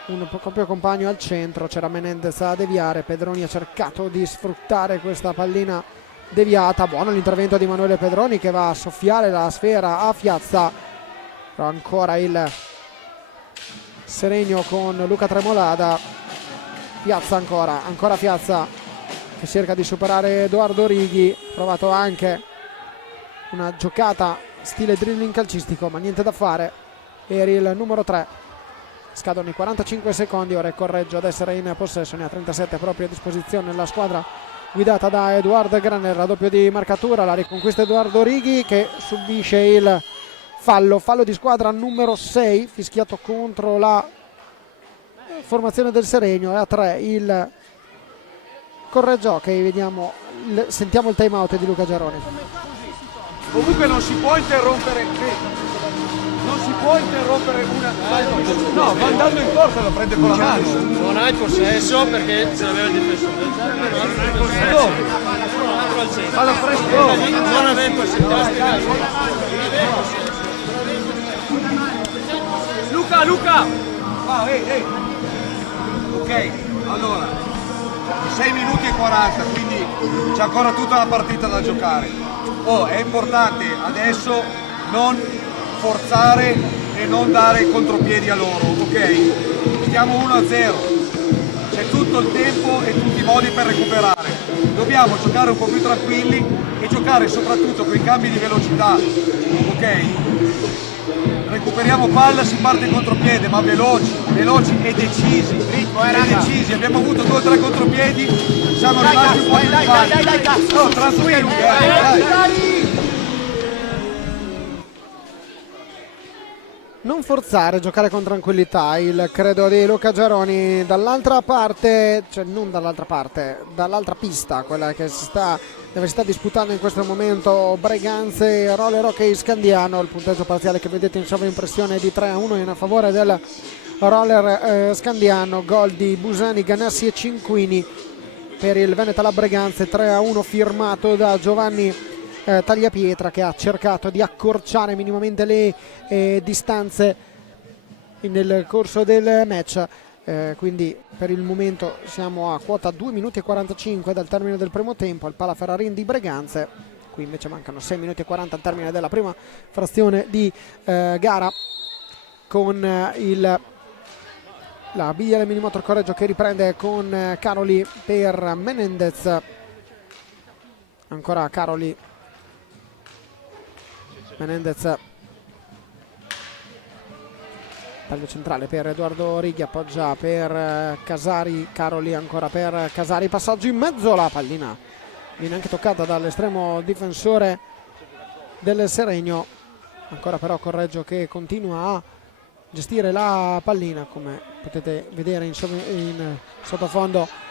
un proprio compagno al centro, c'era Menendez a deviare, Pedroni ha cercato di sfruttare questa pallina deviata. Buono l'intervento di Manuele Pedroni che va a soffiare la sfera a Piazza, però ancora il Seregno con Luca Tremolada. Piazza ancora Piazza che cerca di superare Edoardo Righi, provato anche una giocata stile dribbling calcistico, ma niente da fare per il numero 3. Scadono i 45 secondi, ora è Correggio ad essere in possesso, ne ha 37 proprio a disposizione la squadra guidata da Edoardo Graner. Raddoppio di marcatura, la riconquista Edoardo Righi che subisce il fallo di squadra numero 6 fischiato contro la formazione del Seregno. È a 3 il Correggio, che sentiamo il time out di Luca Giaroni. Comunque non si può interrompere una. No, va andando in corsa, lo prende con la mano. Non hai possesso perché ce l'aveva il difensore. Non hai possesso. Alla fresco. Non avevi possesso. Luca! Ah, ehi. Ok, allora 6 minuti e 40, quindi c'è ancora tutta la partita da giocare. È importante adesso non forzare e non dare contropiedi a loro, ok? Stiamo 1-0, c'è c'è tutto il tempo e tutti i modi per recuperare. Dobbiamo giocare un po' più tranquilli e giocare soprattutto con i cambi di velocità, ok? Recuperiamo palla, si parte in contropiede, ma veloci e decisi. Decisi. Abbiamo avuto 2 o 3 contropiedi, siamo rimasti un po' più calmi. No, tranquilli, dai. Non forzare, giocare con tranquillità, il credo di Luca Giaroni. Dall'altra parte, cioè non dall'altra parte, dall'altra pista, quella che dove si sta disputando in questo momento Breganze e Roller Hockey Scandiano. Il punteggio parziale che vedete in sovraimpressione è di 3-1 in favore del Roller Scandiano. Gol di Busani, Ganassi e Cinquini per il Veneta Breganze, 3-1 firmato da Giovanni Tagliapietra, che ha cercato di accorciare minimamente le distanze nel corso del match. Quindi per il momento siamo a quota 2 minuti e 45 dal termine del primo tempo al Pala Ferrarin di Breganze. Qui invece mancano 6 minuti e 40 al termine della prima frazione di gara, con la BDL Minimotor Correggio che riprende con Caroli per Menendez. Ancora Caroli, Menendez, taglio centrale per Edoardo Righi, appoggia per Casari, Caroli ancora per Casari, passaggio in mezzo, la pallina viene anche toccata dall'estremo difensore del Seregno. Ancora però Correggio che continua a gestire la pallina, come potete vedere in sottofondo.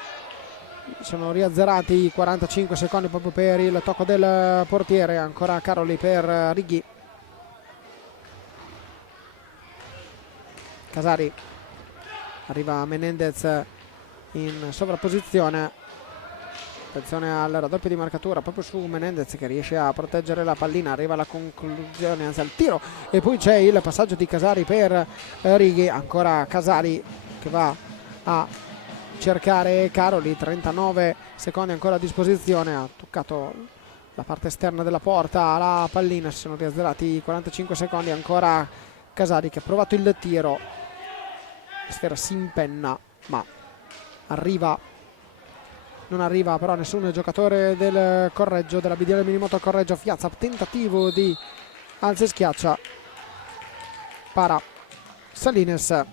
Sono riazzerati i 45 secondi proprio per il tocco del portiere. Ancora Caroli per Righi, Casari, arriva Menendez in sovrapposizione. Attenzione al raddoppio di marcatura proprio su Menendez, che riesce a proteggere la pallina. Arriva alla conclusione, anzi al tiro, e poi c'è il passaggio di Casari per Righi. Ancora Casari che va a cercare Caroli, 39 secondi ancora a disposizione. Ha toccato la parte esterna della porta, la pallina, si sono riazzerati 45 secondi. Ancora Casari che ha provato il tiro, la sfera si impenna ma non arriva però nessun giocatore del Correggio, della BDL Minimoto Correggio. Fiazza, tentativo di alza e schiaccia, para Salines.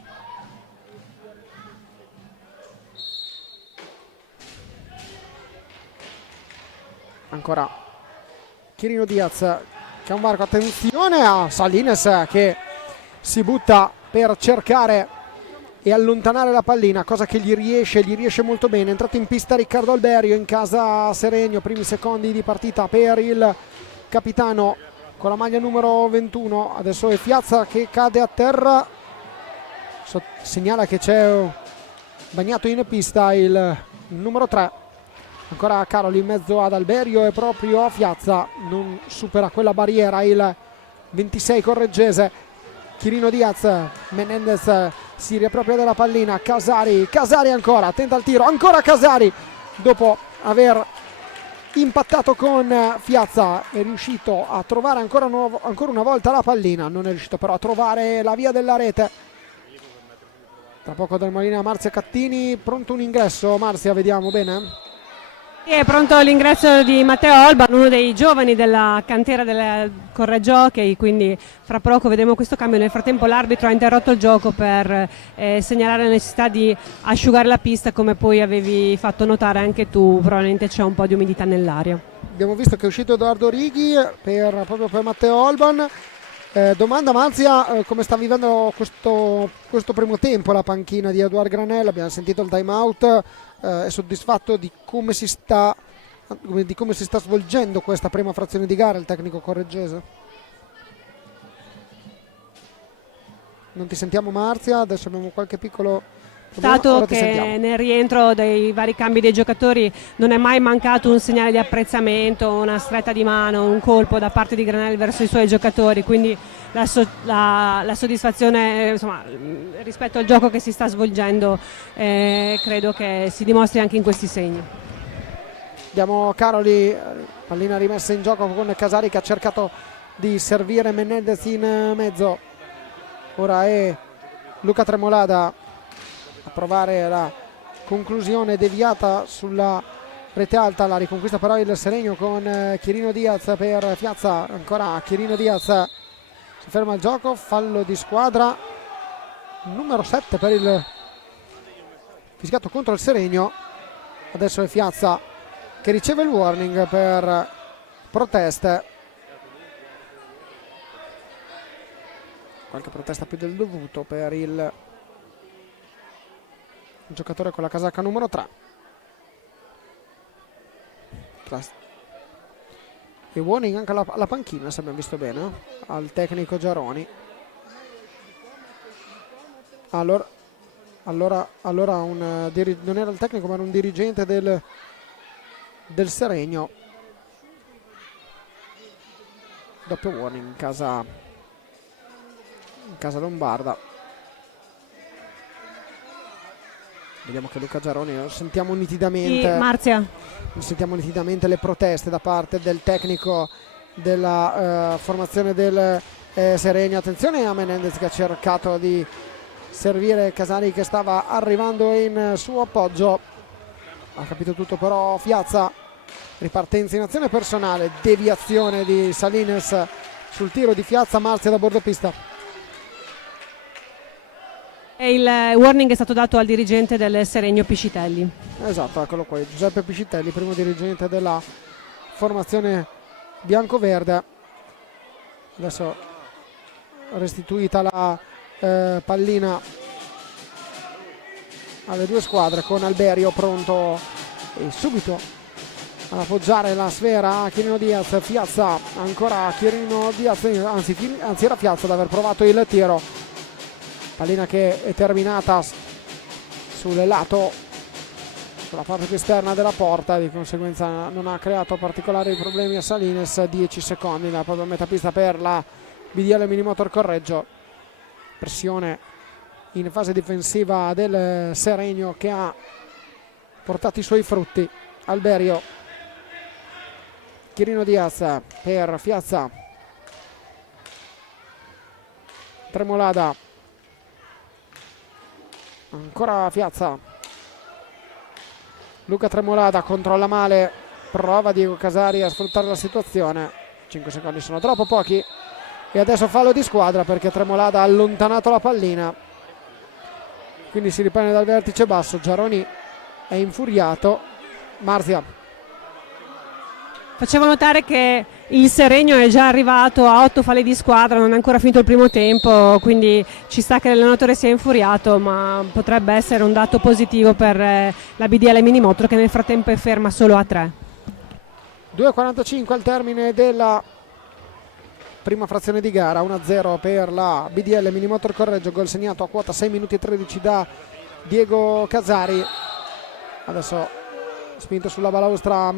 Ancora Chirino Diaz che ha un varco, attenzione a Salines che si butta per cercare e allontanare la pallina, cosa che gli riesce molto bene. È entrato in pista Riccardo Alberio in casa Seregno, primi secondi di partita per il capitano con la maglia numero 21. Adesso è Fiazza che cade a terra, segnala che c'è bagnato in pista il numero 3. Ancora Caroli in mezzo ad Alberio e proprio a Fiazza, non supera quella barriera il 26 correggese. Chirino Diaz, Menendez si riappropria della pallina, Casari ancora, tenta il tiro, ancora Casari, dopo aver impattato con Fiazza è riuscito a trovare ancora una volta la pallina, non è riuscito però a trovare la via della rete. Tra poco dal Molina Marzia Cattini, pronto un ingresso, Marzia, vediamo bene? È pronto l'ingresso di Matteo Olban, uno dei giovani della cantera del Correggio Hockey, quindi fra poco vedremo questo cambio. Nel frattempo l'arbitro ha interrotto il gioco per segnalare la necessità di asciugare la pista, come poi avevi fatto notare anche tu, probabilmente c'è un po' di umidità nell'aria. Abbiamo visto che è uscito Edoardo Righi proprio per Matteo Olban. Domanda Marzia, come sta vivendo questo primo tempo la panchina di Edoardo Granella? Abbiamo sentito il time out, è soddisfatto di come si sta svolgendo questa prima frazione di gara il tecnico correggese? Non ti sentiamo Marzia, adesso abbiamo qualche piccolo Stato che nel rientro dei vari cambi dei giocatori non è mai mancato un segnale di apprezzamento, una stretta di mano, un colpo da parte di Granelli verso i suoi giocatori, quindi la soddisfazione, insomma, rispetto al gioco che si sta svolgendo, credo che si dimostri anche in questi segni. Diamo Caroli, pallina rimessa in gioco con Casari che ha cercato di servire Menendez in mezzo. Ora è Luca Tremolada a provare la conclusione deviata sulla rete alta, la riconquista però il Seregno con Chirino Diaz per Piazza, ancora Chirino Diaz, si ferma il gioco, fallo di squadra numero 7 per il fischiato contro il Seregno. Adesso è Piazza che riceve il warning per proteste, qualche protesta più del dovuto per il giocatore con la casacca numero 3. E warning anche alla panchina, se abbiamo visto bene, al tecnico Giaroni. Allora non era il tecnico ma era un dirigente del Seregno. Doppio warning in casa lombarda. Vediamo che Luca Giaroni, sentiamo nitidamente le proteste da parte del tecnico della formazione del Seregno. Attenzione a Menendez che ha cercato di servire Casari che stava arrivando in suo appoggio, ha capito tutto però Piazza, ripartenza in azione personale, deviazione di Salines sul tiro di Piazza, Marzia da bordo pista. E il warning è stato dato al dirigente del Seregno Piscitelli. Esatto, eccolo qua, Giuseppe Piscitelli, primo dirigente della formazione bianco-verde. Adesso restituita la pallina alle due squadre con Alberio pronto e subito ad appoggiare la sfera a Chirino Diaz. Piazza, ancora Chirino Diaz, anzi era Piazza ad aver provato il tiro, pallina che è terminata sul lato, sulla parte più esterna della porta, di conseguenza non ha creato particolari problemi a Salines. 10 secondi nella propria metapista per la BDL Minimotor Correggio. Pressione in fase difensiva del Seregno che ha portato i suoi frutti. Alberio, Chirino Diaz per Piazza, Tremolada, ancora Piazza, Luca Tremolada controlla male, prova Diego Casari a sfruttare la situazione. 5 secondi sono troppo pochi e adesso fallo di squadra perché Tremolada ha allontanato la pallina, quindi si riprende dal vertice basso. Giaroni è infuriato. Marzia, facevo notare che il Seregno è già arrivato a 8 falli di squadra, non è ancora finito il primo tempo, quindi ci sta che l'allenatore sia infuriato, ma potrebbe essere un dato positivo per la BDL Minimotor che nel frattempo è ferma solo a 3. 2:45 al termine della prima frazione di gara, 1-0 per la BDL Minimotor Correggio, gol segnato a quota 6 minuti e 13 da Diego Casari. Adesso spinto sulla balaustra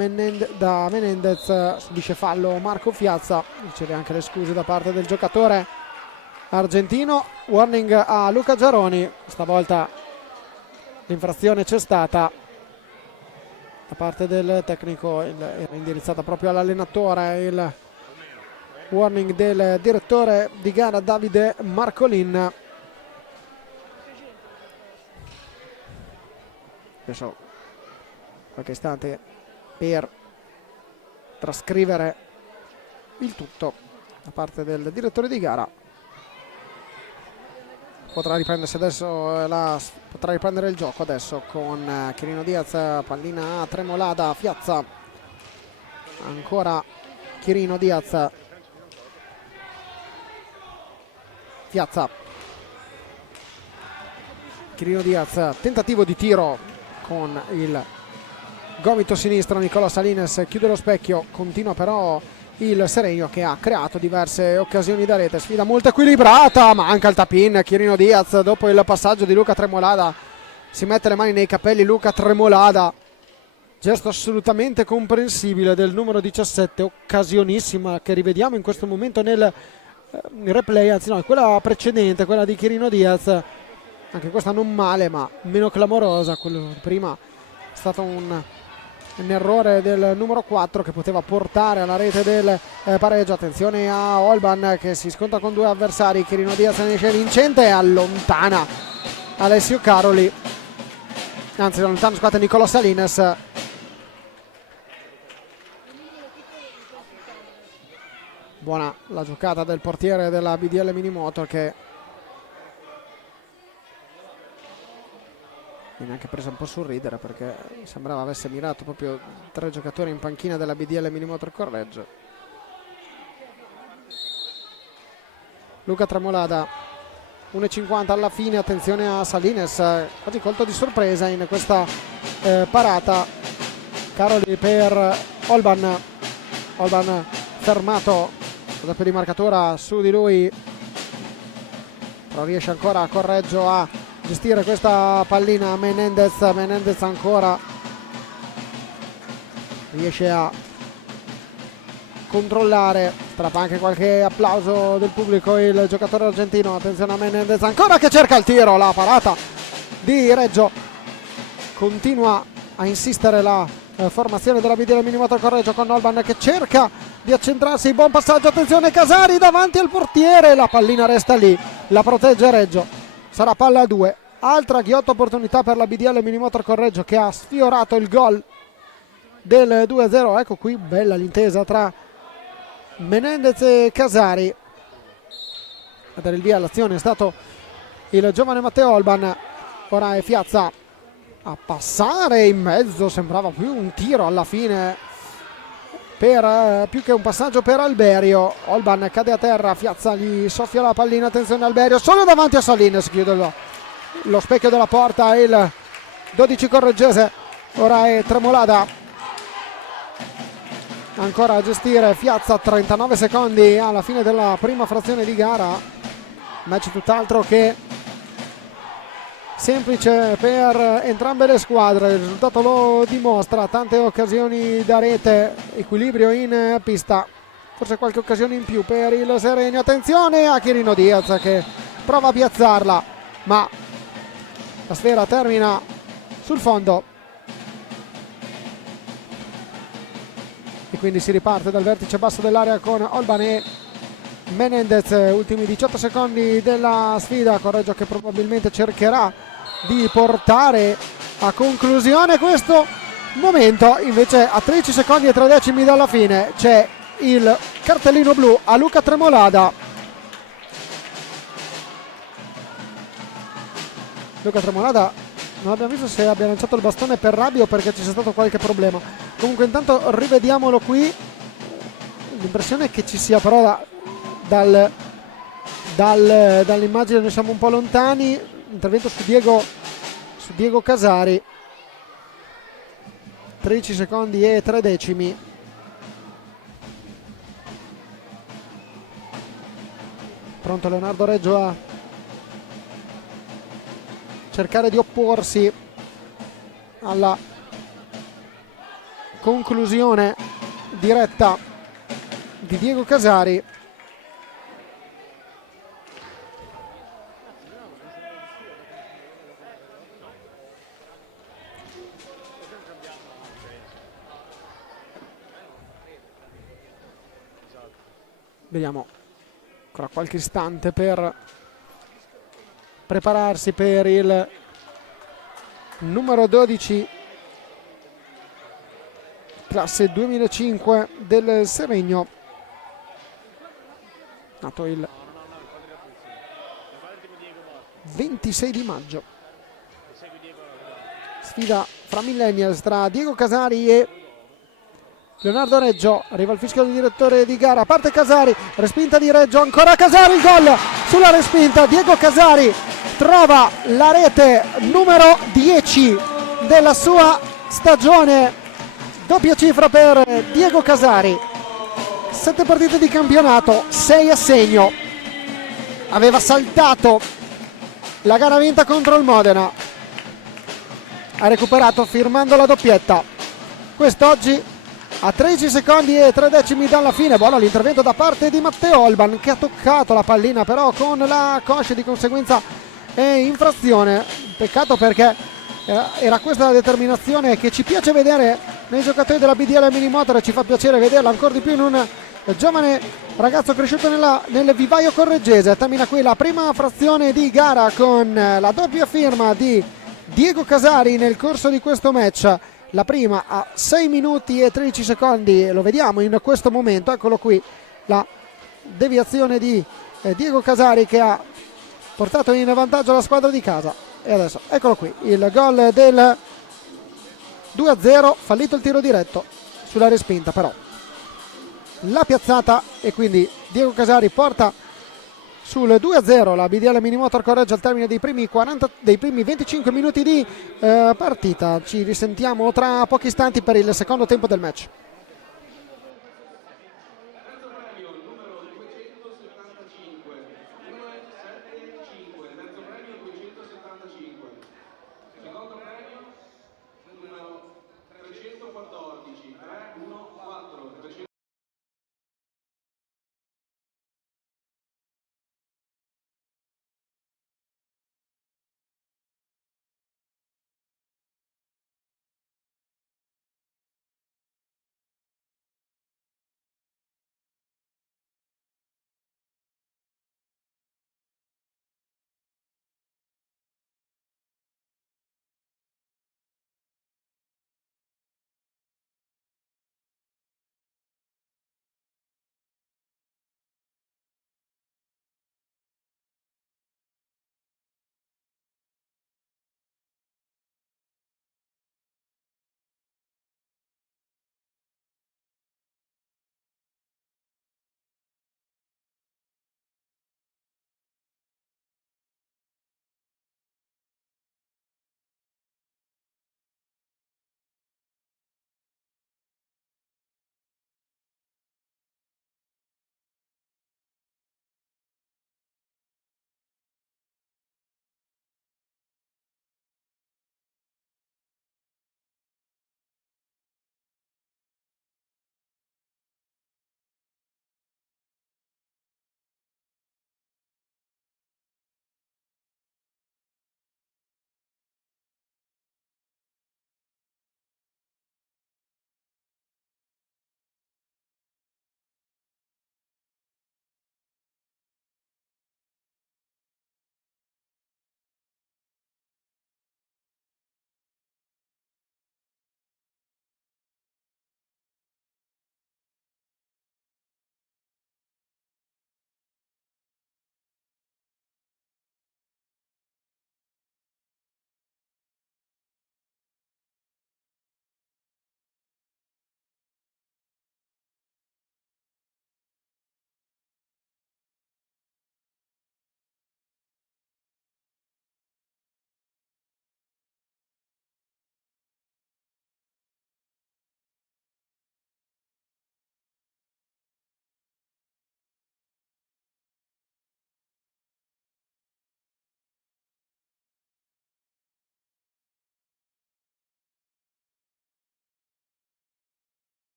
da Menendez, subisce fallo Marco Piazza, riceve anche le scuse da parte del giocatore argentino. Warning a Luca Giaroni, stavolta l'infrazione c'è stata da parte del tecnico, era indirizzata proprio all'allenatore. Il warning del direttore di gara Davide Marcolin. Adesso qualche istante per trascrivere il tutto da parte del direttore di gara. Potrà riprendersi adesso potrà riprendere il gioco adesso con Chirino Diaz, pallina a Tremolada, Piazza, ancora Chirino Diaz, Piazza, Chirino Diaz, tentativo di tiro con il gomito sinistro. Nicola Salines chiude lo specchio, continua però il Seregno che ha creato diverse occasioni da rete. Sfida molto equilibrata, manca il tap-in. Chirino Diaz dopo il passaggio di Luca Tremolada si mette le mani nei capelli. Luca Tremolada, gesto assolutamente comprensibile del numero 17, occasionissima che rivediamo in questo momento nel replay, anzi no, quella precedente, quella di Chirino Diaz, anche questa non male ma meno clamorosa. Quello prima è stato un errore del numero 4 che poteva portare alla rete del pareggio. Attenzione a Olban che si scontra con due avversari. Chirino Diaz ne esce vincente e allontana Alessio Caroli. anzi da lontano, scusate, Nicolò Salines. Buona la giocata del portiere della BDL Minimotor, che viene anche presa un po' sul ridere, perché sembrava avesse mirato proprio 3 giocatori in panchina della BDL Minimotor Correggio. Luca Tremolada, 1,50 alla fine, attenzione a Salines, quasi colto di sorpresa in questa parata. Caroli per Olban fermato da per di marcatura su di lui, però riesce ancora a Correggio a gestire questa pallina. Menendez ancora riesce a controllare, strappa anche qualche applauso del pubblico il giocatore argentino. Attenzione a Menendez ancora, che cerca il tiro, la parata di Reggio. Continua a insistere la formazione della BDL Minimotor Correggio, con Olban che cerca di accentrarsi. Buon passaggio, attenzione Casari davanti al portiere, la pallina resta lì, la protegge Reggio, sarà palla a 2. Altra ghiotta opportunità per la BDL Minimotor Correggio, che ha sfiorato il gol del 2-0. Ecco qui, bella l'intesa tra Menendez e Casari. A dare il via all'azione è stato il giovane Matteo Olban. Ora è Fiazza a passare in mezzo, sembrava più un tiro alla fine, più che un passaggio per Alberio. Olban cade a terra, Fiazza gli soffia la pallina, attenzione Alberio solo davanti a Salines, chiude lo specchio della porta il 12 correggese. Ora è Tremolada ancora a gestire Fiazza, 39 secondi alla fine della prima frazione di gara. Match tutt'altro che semplice per entrambe le squadre, il risultato lo dimostra, tante occasioni da rete, equilibrio in pista, forse qualche occasione in più per il Seregno. Attenzione a Chirino Diaz che prova a piazzarla, ma la sfera termina sul fondo e quindi si riparte dal vertice basso dell'area con Olban e Menendez. Ultimi 18 secondi della sfida, Correggio che probabilmente cercherà di portare a conclusione questo momento. Invece a 13 secondi e 3 decimi dalla fine c'è il cartellino blu a Luca Tremolada. Luca Tremolada non abbiamo visto se abbia lanciato il bastone per rabbia o perché ci sia stato qualche problema. Comunque intanto rivediamolo qui, l'impressione è che ci sia però dall'immagine noi siamo un po' lontani. Intervento su Diego Casari, 13 secondi e 3 decimi. Pronto Leonardo Reggio a cercare di opporsi alla conclusione diretta di Diego Casari. Vediamo ancora qualche istante per prepararsi per il numero 12 classe 2005 del Seregno, nato il 26 di maggio. Sfida fra millennials tra Diego Casari e Leonardo Reggio. Arriva il fischio del direttore di gara, parte Casari, respinta di Reggio, ancora Casari, il gol sulla respinta. Diego Casari trova la rete numero 10 della sua stagione, doppia cifra per Diego Casari, 7 partite di campionato, 6 a segno. Aveva saltato la gara vinta contro il Modena, ha recuperato firmando la doppietta. Quest'oggi a 13 secondi e 3 decimi dalla fine. Buono l'intervento da parte di Matteo Olban, che ha toccato la pallina però con la coscia, di conseguenza è infrazione. Peccato, perché era questa la determinazione che ci piace vedere nei giocatori della BDL Minimotor, e ci fa piacere vederla ancora di più in un giovane ragazzo cresciuto nel vivaio correggese. Termina qui la prima frazione di gara con la doppia firma di Diego Casari nel corso di questo match, la prima a 6 minuti e 13 secondi, lo vediamo in questo momento, eccolo qui la deviazione di Diego Casari che ha portato in vantaggio la squadra di casa. E adesso eccolo qui il gol del 2-0, fallito il tiro diretto sulla respinta, però la piazzata, e quindi Diego Casari porta sul 2-0 la BDL Minimotor Correggio al termine dei primi 25 minuti di partita. Ci risentiamo tra pochi istanti per il secondo tempo del match.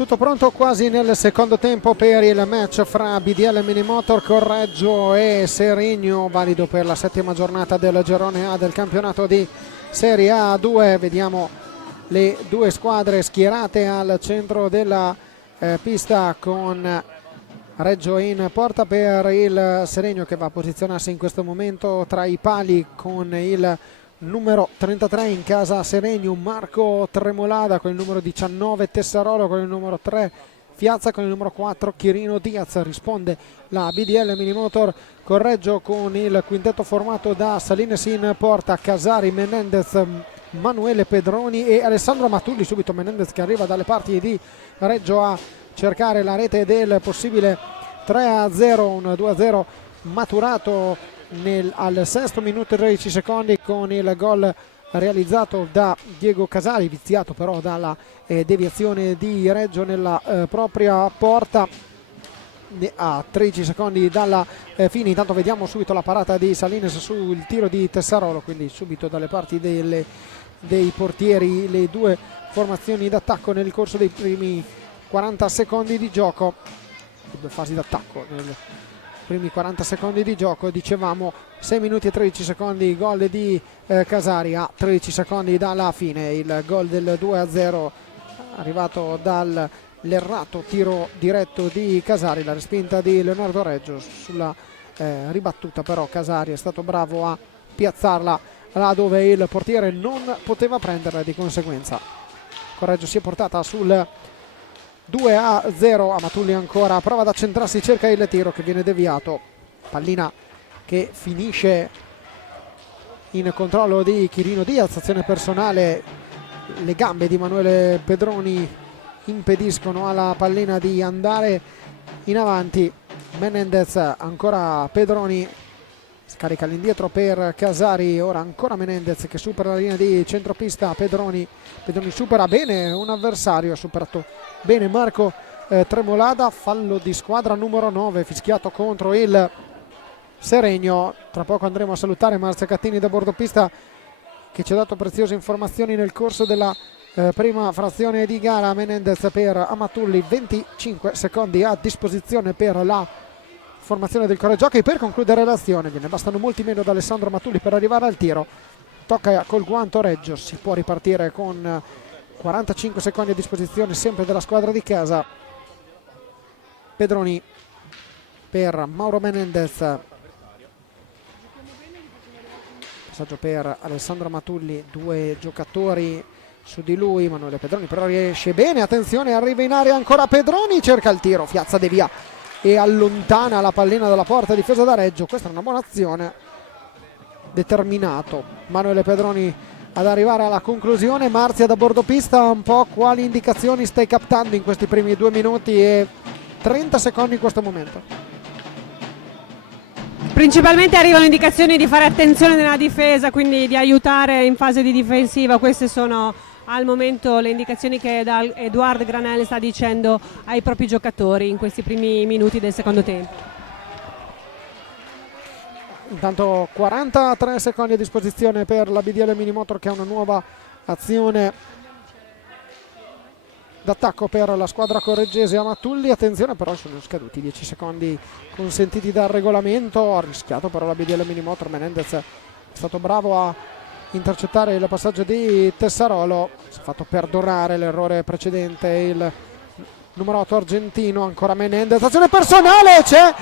Tutto pronto quasi nel secondo tempo per il match fra BDL Minimotor Correggio e Seregno, valido per la 7ª giornata del girone A del campionato di Serie A2. Vediamo le due squadre schierate al centro della pista, con Reggio in porta per il Seregno, che va a posizionarsi in questo momento tra i pali con il numero 33 in casa Seregno, Marco Tremolada con il numero 19, Tessarolo con il numero 3, Fiazza con il numero 4, Chirino Diaz. Risponde la BDL Minimotor Correggio con il quintetto formato da Salines in porta, Casari, Menendez, Manuele Pedroni e Alessandro Matulli. Subito Menendez che arriva dalle parti di Reggio a cercare la rete del possibile 3-0, un 2-0 maturato al sesto minuto e 13 secondi con il gol realizzato da Diego Casari, viziato però dalla deviazione di Reggio nella propria porta a 13 secondi dalla fine. Intanto vediamo subito la parata di Salines sul tiro di Tessarolo, quindi subito dalle parti dei portieri le due formazioni d'attacco nel corso dei primi 40 secondi di gioco, due fasi d'attacco nel primi 40 secondi di gioco. Dicevamo 6 minuti e 13 secondi gol di Casari a 13 secondi dalla fine. Il gol del 2-0 arrivato dall'errato tiro diretto di Casari, la respinta di Leonardo Reggio sulla ribattuta, però Casari è stato bravo a piazzarla là dove il portiere non poteva prenderla. Di conseguenza Correggio si è portata sul 2-0. Amatulli ancora prova ad accentrarsi, cerca il tiro che viene deviato, pallina che finisce in controllo di Chirino Diaz, azione personale, le gambe di Manuele Pedroni impediscono alla pallina di andare in avanti. Menendez, ancora Pedroni, scarica all'indietro per Casari, ora ancora Menendez che supera la linea di centropista. Pedroni supera bene un avversario, ha superato bene Marco Tremolada. Fallo di squadra numero 9 fischiato contro il Seregno. Tra poco andremo a salutare Marzia Cattini da bordopista, che ci ha dato preziose informazioni nel corso della prima frazione di gara. Menendez per Amatulli, 25 secondi a disposizione per la formazione del Correggio, che per concludere l'azione gliene bastano molti meno da Alessandro Matulli per arrivare al tiro. Tocca col guanto Reggio, si può ripartire con 45 secondi a disposizione sempre della squadra di casa. Pedroni per Mauro Menendez, passaggio per Alessandro Matulli, due giocatori su di lui. Manuele Pedroni però riesce bene, attenzione, arriva in area ancora Pedroni, cerca il tiro, Fiazza devia e allontana la pallina dalla porta difesa da Reggio. Questa è una buona azione, determinato Manuele Pedroni ad arrivare alla conclusione. Marzia da bordopista, un po' quali indicazioni stai captando in questi primi 2 minuti e 30 secondi in questo momento? Principalmente arrivano indicazioni di fare attenzione nella difesa, quindi di aiutare in fase di difensiva. Queste sono al momento le indicazioni che Eduard Granel sta dicendo ai propri giocatori in questi primi minuti del secondo tempo. Intanto 43 secondi a disposizione per la BDL Minimotor, che ha una nuova azione d'attacco per la squadra correggese. Amatulli, attenzione, però sono scaduti 10 secondi consentiti dal regolamento. Ha rischiato però la BDL Minimotor. Menendez è stato bravo a intercettare il passaggio di Tessarolo, si è fatto perdonare l'errore precedente il numero 8 argentino. Ancora Menendez, azione personale, c'è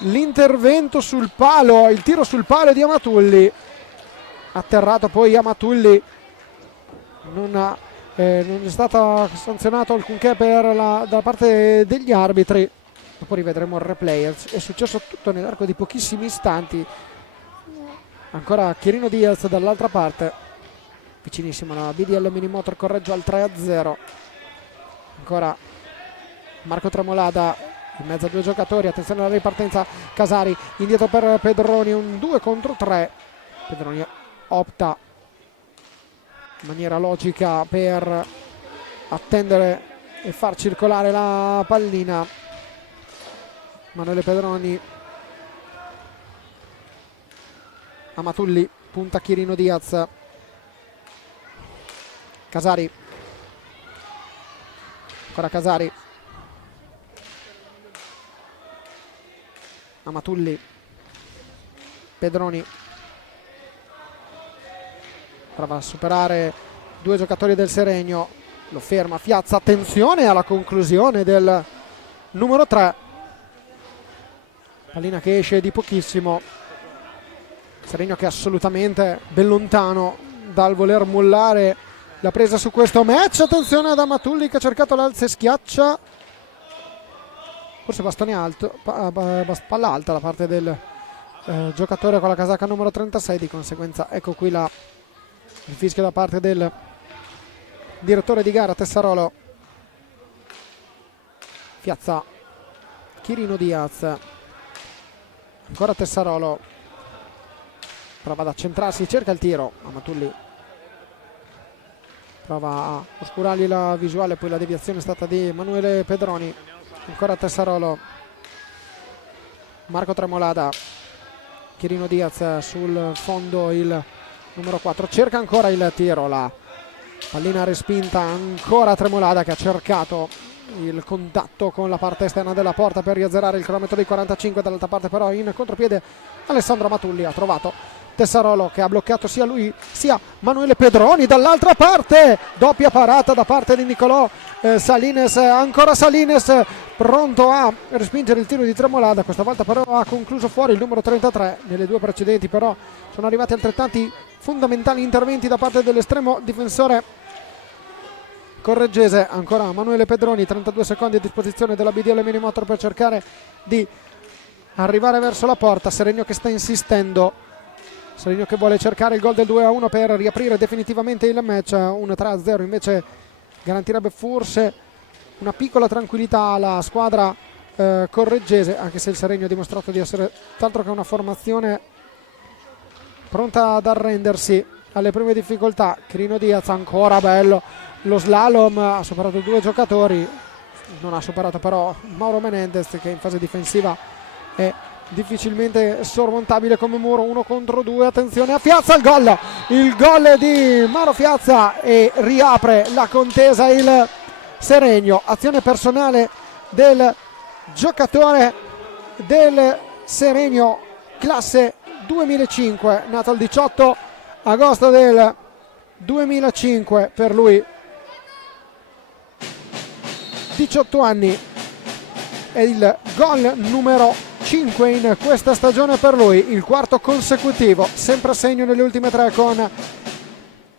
l'intervento sul palo, il tiro sul palo di Amatulli, atterrato poi Amatulli, non è stato sanzionato alcunché da parte degli arbitri. Dopo rivedremo il replay, è successo tutto nell'arco di pochissimi istanti. Ancora Chirino Diaz dall'altra parte, vicinissimo la BDL Minimotor Correggio al 3-0. Ancora Marco Tremolada in mezzo a due giocatori, attenzione alla ripartenza. Casari indietro per Pedroni, un 2 contro 3. Pedroni opta in maniera logica per attendere e far circolare la pallina. Manuele Pedroni, Amatulli, punta Chirino Diaz, Casari Ancora Casari, Amatulli, Pedroni, prova a superare due giocatori del Seregno, lo ferma Fiazza, attenzione alla conclusione del numero 3, pallina che esce di pochissimo, Seregno che è assolutamente ben lontano dal voler mollare la presa su questo match. Attenzione ad Amatulli che ha cercato l'alza e schiaccia, forse bastone alto, palla alta da parte del giocatore con la casacca numero 36, di conseguenza ecco qui il fischio da parte del direttore di gara Tessarolo. Fiazza, Chirino Diaz, ancora Tessarolo, prova ad accentrarsi, cerca il tiro, Amatulli prova a oscurargli la visuale, poi la deviazione è stata di Emanuele Pedroni. Ancora Tessarolo, Marco Tremolada, Chirino Diaz sul fondo, il numero 4 cerca ancora il tiro, la pallina respinta, ancora Tremolada che ha cercato il contatto con la parte esterna della porta per riazzerare il cronometro dei 45, dall'altra parte però in contropiede Alessandro Amatulli ha trovato Tessarolo che ha bloccato sia lui sia Manuele Pedroni. Dall'altra parte doppia parata da parte di Nicolò Salines, ancora Salines pronto a respingere il tiro di Tremolada, questa volta però ha concluso fuori il numero 33. Nelle due precedenti però sono arrivati altrettanti fondamentali interventi da parte dell'estremo difensore correggese. Ancora Manuele Pedroni, 32 secondi a disposizione della BDL Minimotor per cercare di arrivare verso la porta. Seregno che sta insistendo, Seregno che vuole cercare il gol del 2-1 per riaprire definitivamente il match. Un 3-0 invece garantirebbe forse una piccola tranquillità alla squadra correggese, anche se il Seregno ha dimostrato di essere tutt'altro che una formazione pronta ad arrendersi alle prime difficoltà. Chirino Diaz, ancora bello lo slalom, ha superato due giocatori, non ha superato però Mauro Menendez che in fase difensiva è difficilmente sormontabile come muro, 1 contro 2. Attenzione a Fiazza, il gol di Mauro Fiazza e riapre la contesa il Seregno. Azione personale del giocatore del Seregno, classe 2005, nato il 18 agosto del 2005 per lui, 18 anni, è il gol numero 5 in questa stagione per lui, il quarto consecutivo, sempre a segno nelle ultime 3 con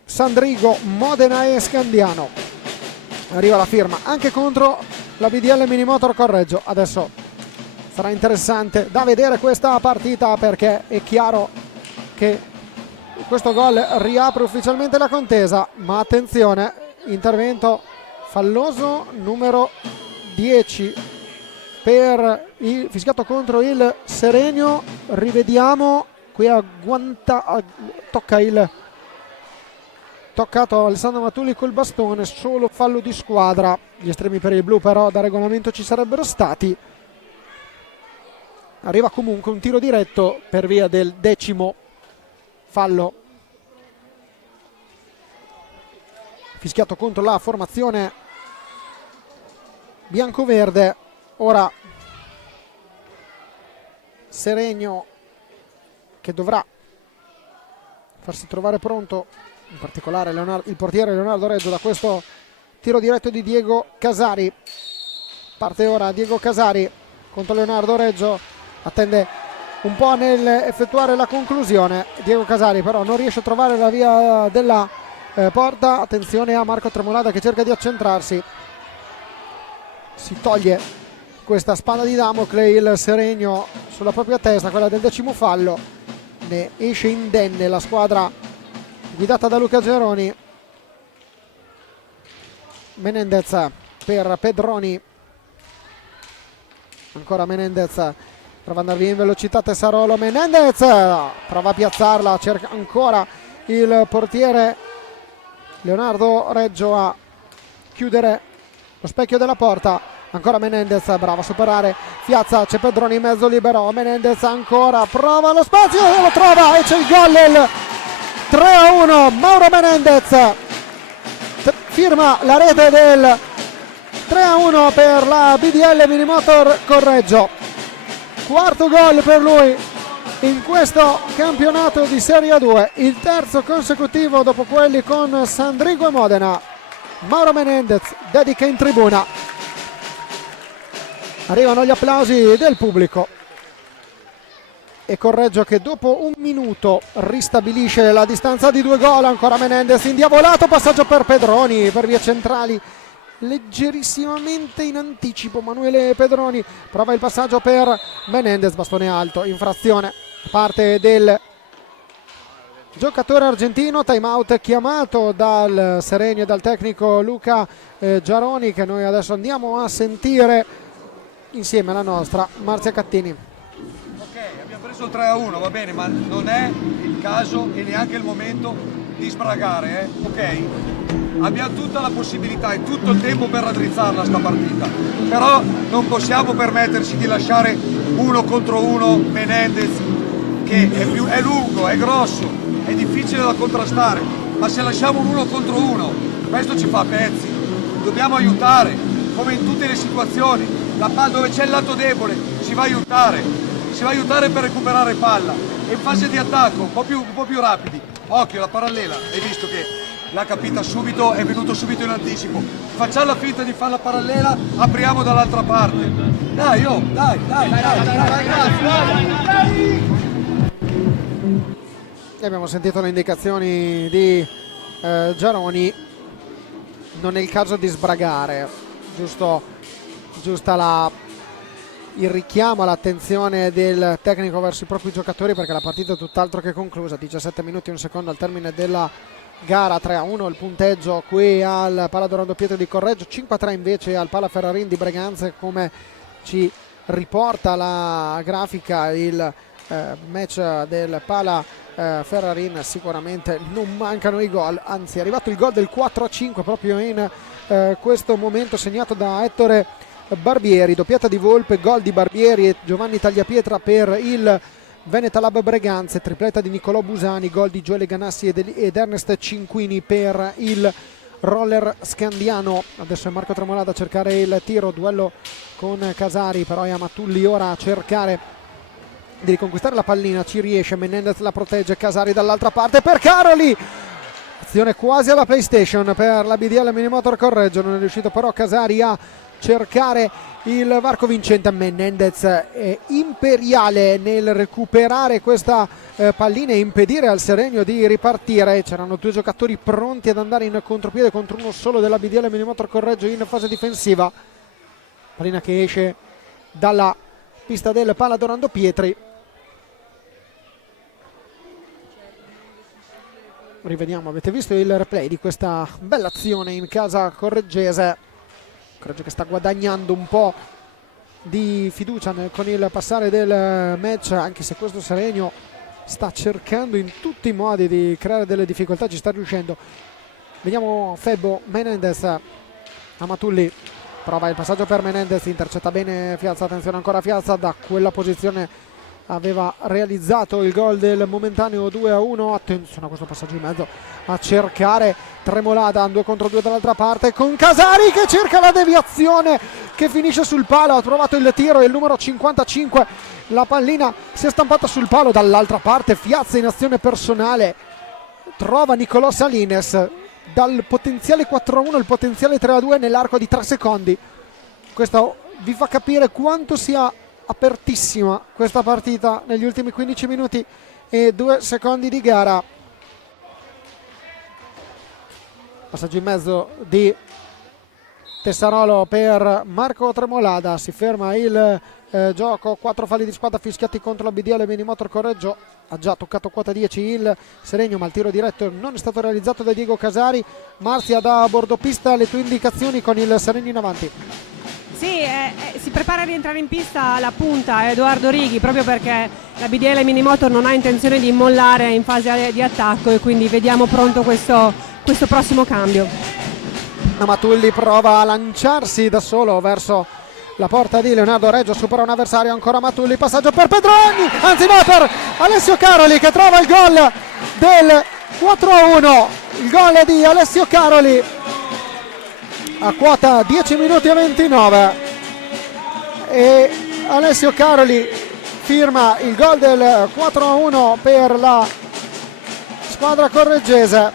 Sandrigo, Modena e Scandiano. Arriva la firma anche contro la BDL Minimotor Correggio. Adesso sarà interessante da vedere questa partita, perché è chiaro che questo gol riapre ufficialmente la contesa, ma attenzione, intervento falloso numero 10 per il fischiato contro il Seregno. Rivediamo qui toccato Alessandro Amatulli col bastone, solo fallo di squadra. Gli estremi per il blu però da regolamento ci sarebbero stati. Arriva comunque un tiro diretto per via del 10° fallo fischiato contro la formazione biancoverde. Ora Seregno che dovrà farsi trovare pronto, in particolare il portiere Leonardo Reggio, da questo tiro diretto di Diego Casari. Parte ora Diego Casari contro Leonardo Reggio, attende un po' nel effettuare la conclusione. Diego Casari però non riesce a trovare la via della porta. Attenzione a Marco Tremolada che cerca di accentrarsi, si toglie questa spada di Damocle il Seregno sulla propria testa, quella del 10° fallo. Ne esce indenne la squadra guidata da Luca Geroni. Menendez per Pedroni, ancora Menendez, prova ad andare via in velocità Tessarolo. Menendez prova a piazzarla, cerca ancora il portiere Leonardo Reggio a chiudere lo specchio della porta. Ancora Menendez, brava a superare Fiazza, c'è Pedroni in mezzo libero. Menendez ancora, prova lo spazio e lo trova, e c'è il gol, il 3-1. Mauro Menendez firma la rete del 3-1 per la BDL Minimotor Correggio, quarto gol per lui in questo campionato di Serie 2, il terzo consecutivo dopo quelli con Sandrigo e Modena. Mauro Menendez dedica in tribuna, arrivano gli applausi del pubblico e Correggio che dopo un minuto ristabilisce la distanza di 2 gol. Ancora Menendez indiavolato, passaggio per Pedroni per vie centrali, leggerissimamente in anticipo Manuele Pedroni, prova il passaggio per Menendez, bastone alto, infrazione parte del giocatore argentino. Time out chiamato dal Seregno e dal tecnico Luca Giaroni, che noi adesso andiamo a sentire insieme alla nostra Marzia Cattini. Ok, abbiamo preso il 3-1, va bene, ma non è il caso e neanche il momento di sbragare, ok? Abbiamo tutta la possibilità e tutto il tempo per raddrizzarla sta partita, però non possiamo permetterci di lasciare 1 contro 1 Menendez, che è lungo, è grosso, è difficile da contrastare, ma se lasciamo un 1 contro 1 questo ci fa a pezzi. Dobbiamo aiutare, come in tutte le situazioni, la palla dove c'è il lato debole si va a aiutare per recuperare palla, e in fase di attacco un po' più rapidi. Occhio, la parallela, hai visto che l'ha capita subito, è venuto subito in anticipo. Facciamo la finta di fare la parallela, apriamo dall'altra parte. Dai, oh, dai. Abbiamo sentito le indicazioni di Giaroni, non è il caso di sbragare, giusta il richiamo all'attenzione del tecnico verso i propri giocatori, perché la partita è tutt'altro che conclusa. 17 minuti e un secondo al termine della gara, 3-1 il punteggio qui al Pala Dorando Pietro di Correggio, 5-3 invece al Pala Ferrarin di Breganze, come ci riporta la grafica. Il match del Pala Ferrarin sicuramente non mancano i gol, anzi è arrivato il gol del 4-5 proprio in questo momento, segnato da Ettore Barbieri, doppiata di Volpe, gol di Barbieri e Giovanni Tagliapietra per il Venetalab Breganze, tripletta di Nicolò Busani, gol di Gioele Ganassi ed Ernest Cinquini per il Roller Scandiano. Adesso è Marco Tremolada a cercare il tiro, duello con Casari, però è Amatulli ora a cercare di riconquistare la pallina, ci riesce, Menendez la protegge, Casari dall'altra parte per Caroli, azione quasi alla PlayStation per la BDL Minimotor Correggio, non è riuscito però Casari a cercare il varco vincente. Menendez è imperiale nel recuperare questa pallina e impedire al Seregno di ripartire. C'erano 2 giocatori pronti ad andare in contropiede contro uno solo della BDL Minimotor Correggio in fase difensiva. Pallina che esce dalla pista del Pala Dorando Pietri. Rivediamo, avete visto il replay di questa bella azione in casa correggese. Correggio che sta guadagnando un po' di fiducia con il passare del match, anche se questo Seregno sta cercando in tutti i modi di creare delle difficoltà, ci sta riuscendo. Vediamo Febbo, Menendez, Amatulli prova il passaggio per Menendez, intercetta bene Fiazza, attenzione ancora Fiazza, da quella posizione aveva realizzato il gol del momentaneo 2-1. Attenzione a questo passaggio in mezzo a cercare Tremolada, 2 contro 2 dall'altra parte con Casari che cerca la deviazione che finisce sul palo, ha trovato il tiro e il numero 55, la pallina si è stampata sul palo. Dall'altra parte Fiazza in azione personale trova Nicolò Salines, dal potenziale 4-1 il potenziale 3-2 nell'arco di 3 secondi. Questo vi fa capire quanto sia apertissima questa partita negli ultimi 15 minuti e 2 secondi di gara. Passaggio in mezzo di Tessarolo per Marco Tremolada, si ferma il gioco, 4 falli di squadra fischiati contro la BDL Minimotor Correggio. Ha già toccato quota 10 il Seregno, ma il tiro diretto non è stato realizzato da Diego Casari. Marzia da bordopista, le tue indicazioni con il Seregno in avanti. Sì, si prepara a rientrare in pista la punta Edoardo Righi, proprio perché la BDL Minimotor non ha intenzione di mollare in fase di attacco e quindi vediamo pronto questo prossimo cambio. Amatulli prova a lanciarsi da solo verso la porta di Leonardo Reggio, supera un avversario, ancora Amatulli, passaggio per Pedroni, anzi no, per Alessio Caroli che trova il gol del 4-1, il gol di Alessio Caroli. a quota 10 minuti e 29 e Alessio Caroli firma il gol del 4-1 per la squadra correggese.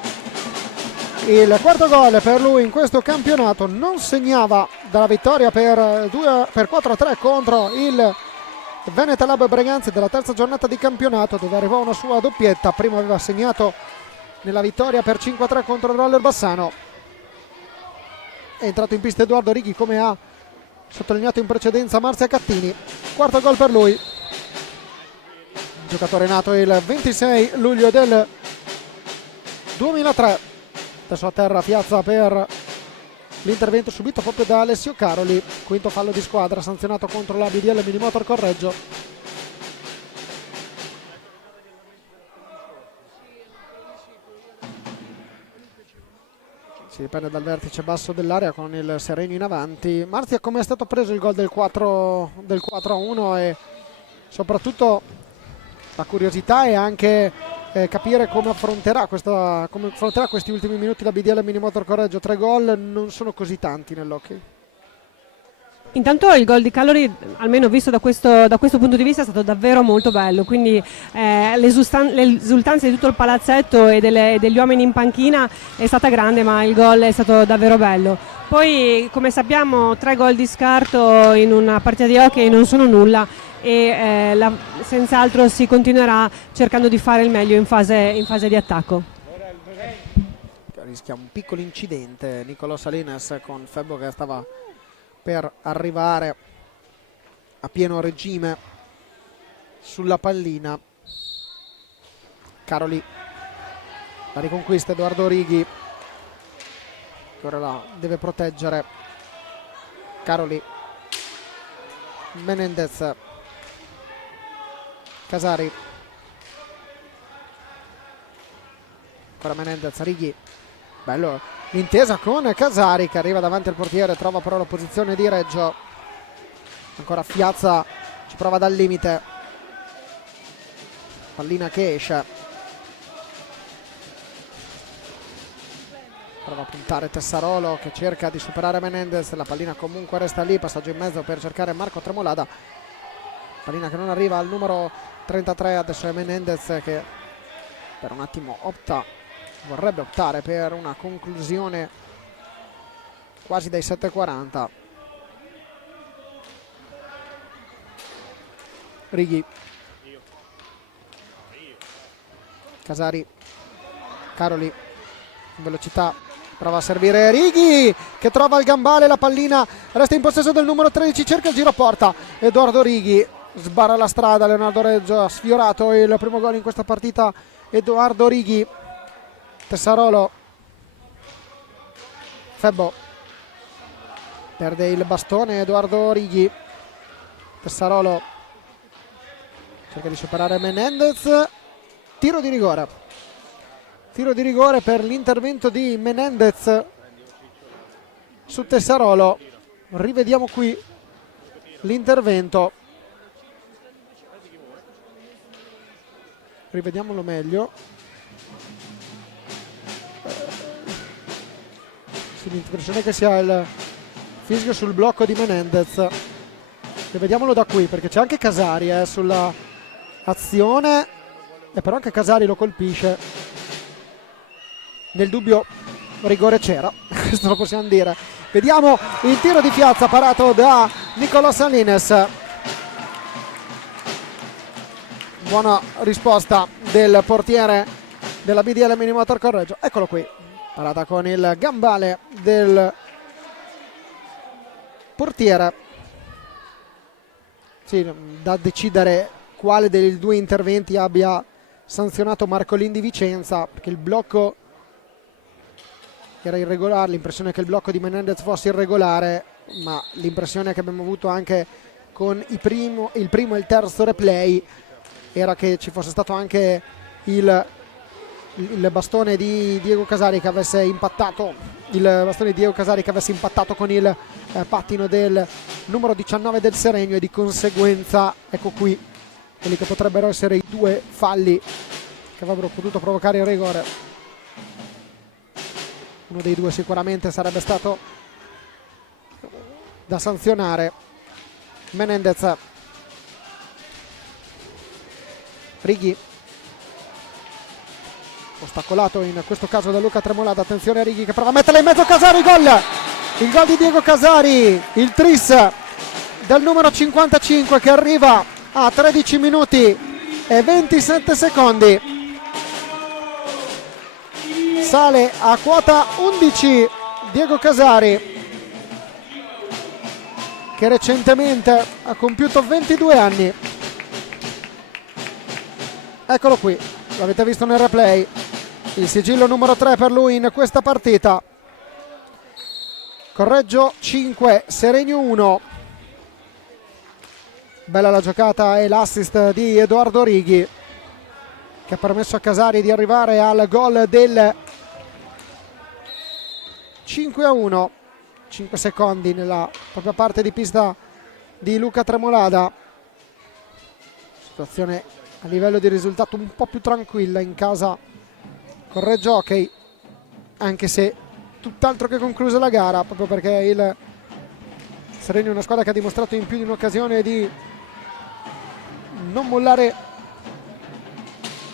Il quarto gol per lui in questo campionato, non segnava dalla vittoria per 4-3 contro il Veneta Lab Breganze della terza giornata di campionato, dove arrivò una sua doppietta. Prima aveva segnato nella vittoria per 5-3 contro il Roller Bassano. È entrato in pista Edoardo Righi, come ha sottolineato in precedenza Marzia Cattini. Quarto gol per lui, giocatore nato il 26 luglio del 2003. Adesso a terra Piazza per l'intervento subito proprio da Alessio Caroli. Quinto fallo di squadra sanzionato contro la BDL Minimotor Correggio. Si riprende dal vertice basso dell'area con il Serenio in avanti. Marzia, come è stato preso il gol del 4-1 e soprattutto la curiosità è anche capire come affronterà questi ultimi minuti la BDL Minimotor Correggio. 3 gol non sono così tanti nell'hockey. Intanto il gol di Caroli, almeno visto da questo punto di vista, è stato davvero molto bello, quindi l'esultanza di tutto il palazzetto e degli uomini in panchina è stata grande, ma il gol è stato davvero bello. Poi, come sappiamo, 3 gol di scarto in una partita di hockey non sono nulla e senz'altro si continuerà cercando di fare il meglio in fase di attacco. Rischia un piccolo incidente Nicolò Salinas con Febbo che stava per arrivare a pieno regime sulla pallina. Caroli, la riconquista Edoardo Righi, ora la deve proteggere Caroli. Menendez, Casari, ancora Menendez, Righi, bello l'intesa con Casari che arriva davanti al portiere, trova però la posizione di Reggio. Ancora Piazza, ci prova dal limite, pallina che esce, prova a puntare Tessarolo che cerca di superare Menendez, la pallina comunque resta lì, passaggio in mezzo per cercare Marco Tremolada, pallina che non arriva al numero 33. Adesso è Menendez che per un attimo vorrebbe optare per una conclusione quasi dai 7:40. Righi, Casari, Caroli in velocità, prova a servire Righi che trova il gambale, la pallina resta in possesso del numero 13, cerca il giro porta Edoardo Righi, sbarra la strada Leonardo Reggio, ha sfiorato il primo gol in questa partita Edoardo Righi. Tessarolo, Febbo perde il bastone, Edoardo Righi, Tessarolo cerca di superare Menendez, tiro di rigore per l'intervento di Menendez su Tessarolo. Rivediamo qui l'intervento, rivediamolo meglio. L'impressione che sia il fischio sul blocco di Menendez, rivediamolo da qui perché c'è anche Casari sulla azione e però anche Casari lo colpisce. Nel dubbio rigore c'era, questo lo possiamo dire. Vediamo il tiro di Piazza parato da Nicolò Salines, buona risposta del portiere della BDL Minimotor Correggio. Eccolo qui, parata con il gambale del portiere. Sì, da decidere quale dei due interventi abbia sanzionato Marcolin di Vicenza, perché il blocco era irregolare, l'impressione è che il blocco di Menendez fosse irregolare, ma l'impressione che abbiamo avuto anche con il primo e il terzo replay era che ci fosse stato anche il bastone di Diego Casari che avesse impattato con il pattino del numero 19 del Serenio, e di conseguenza ecco qui quelli che potrebbero essere i due falli che avrebbero potuto provocare il rigore. Uno dei due sicuramente sarebbe stato da sanzionare. Menendez, Righi, ostacolato in questo caso da Luca Tremolada. Attenzione a Righi che prova a metterla in mezzo. Casari, gol! Il gol di Diego Casari, il tris del numero 55 che arriva a 13 minuti e 27 secondi. Sale a quota 11 Diego Casari, che recentemente ha compiuto 22 anni. Eccolo qui, l'avete visto nel replay, il sigillo numero 3 per lui in questa partita. Correggio 5, Seregno 1. Bella la giocata e l'assist di Edoardo Righi, che ha permesso a Casari di arrivare al gol del 5-1. 5 secondi nella propria parte di pista di Luca Tremolada. Situazione a livello di risultato un po' più tranquilla in casa Correggio Hockey, anche se tutt'altro che conclusa la gara, proprio perché il Seregno è una squadra che ha dimostrato in più di un'occasione di non mollare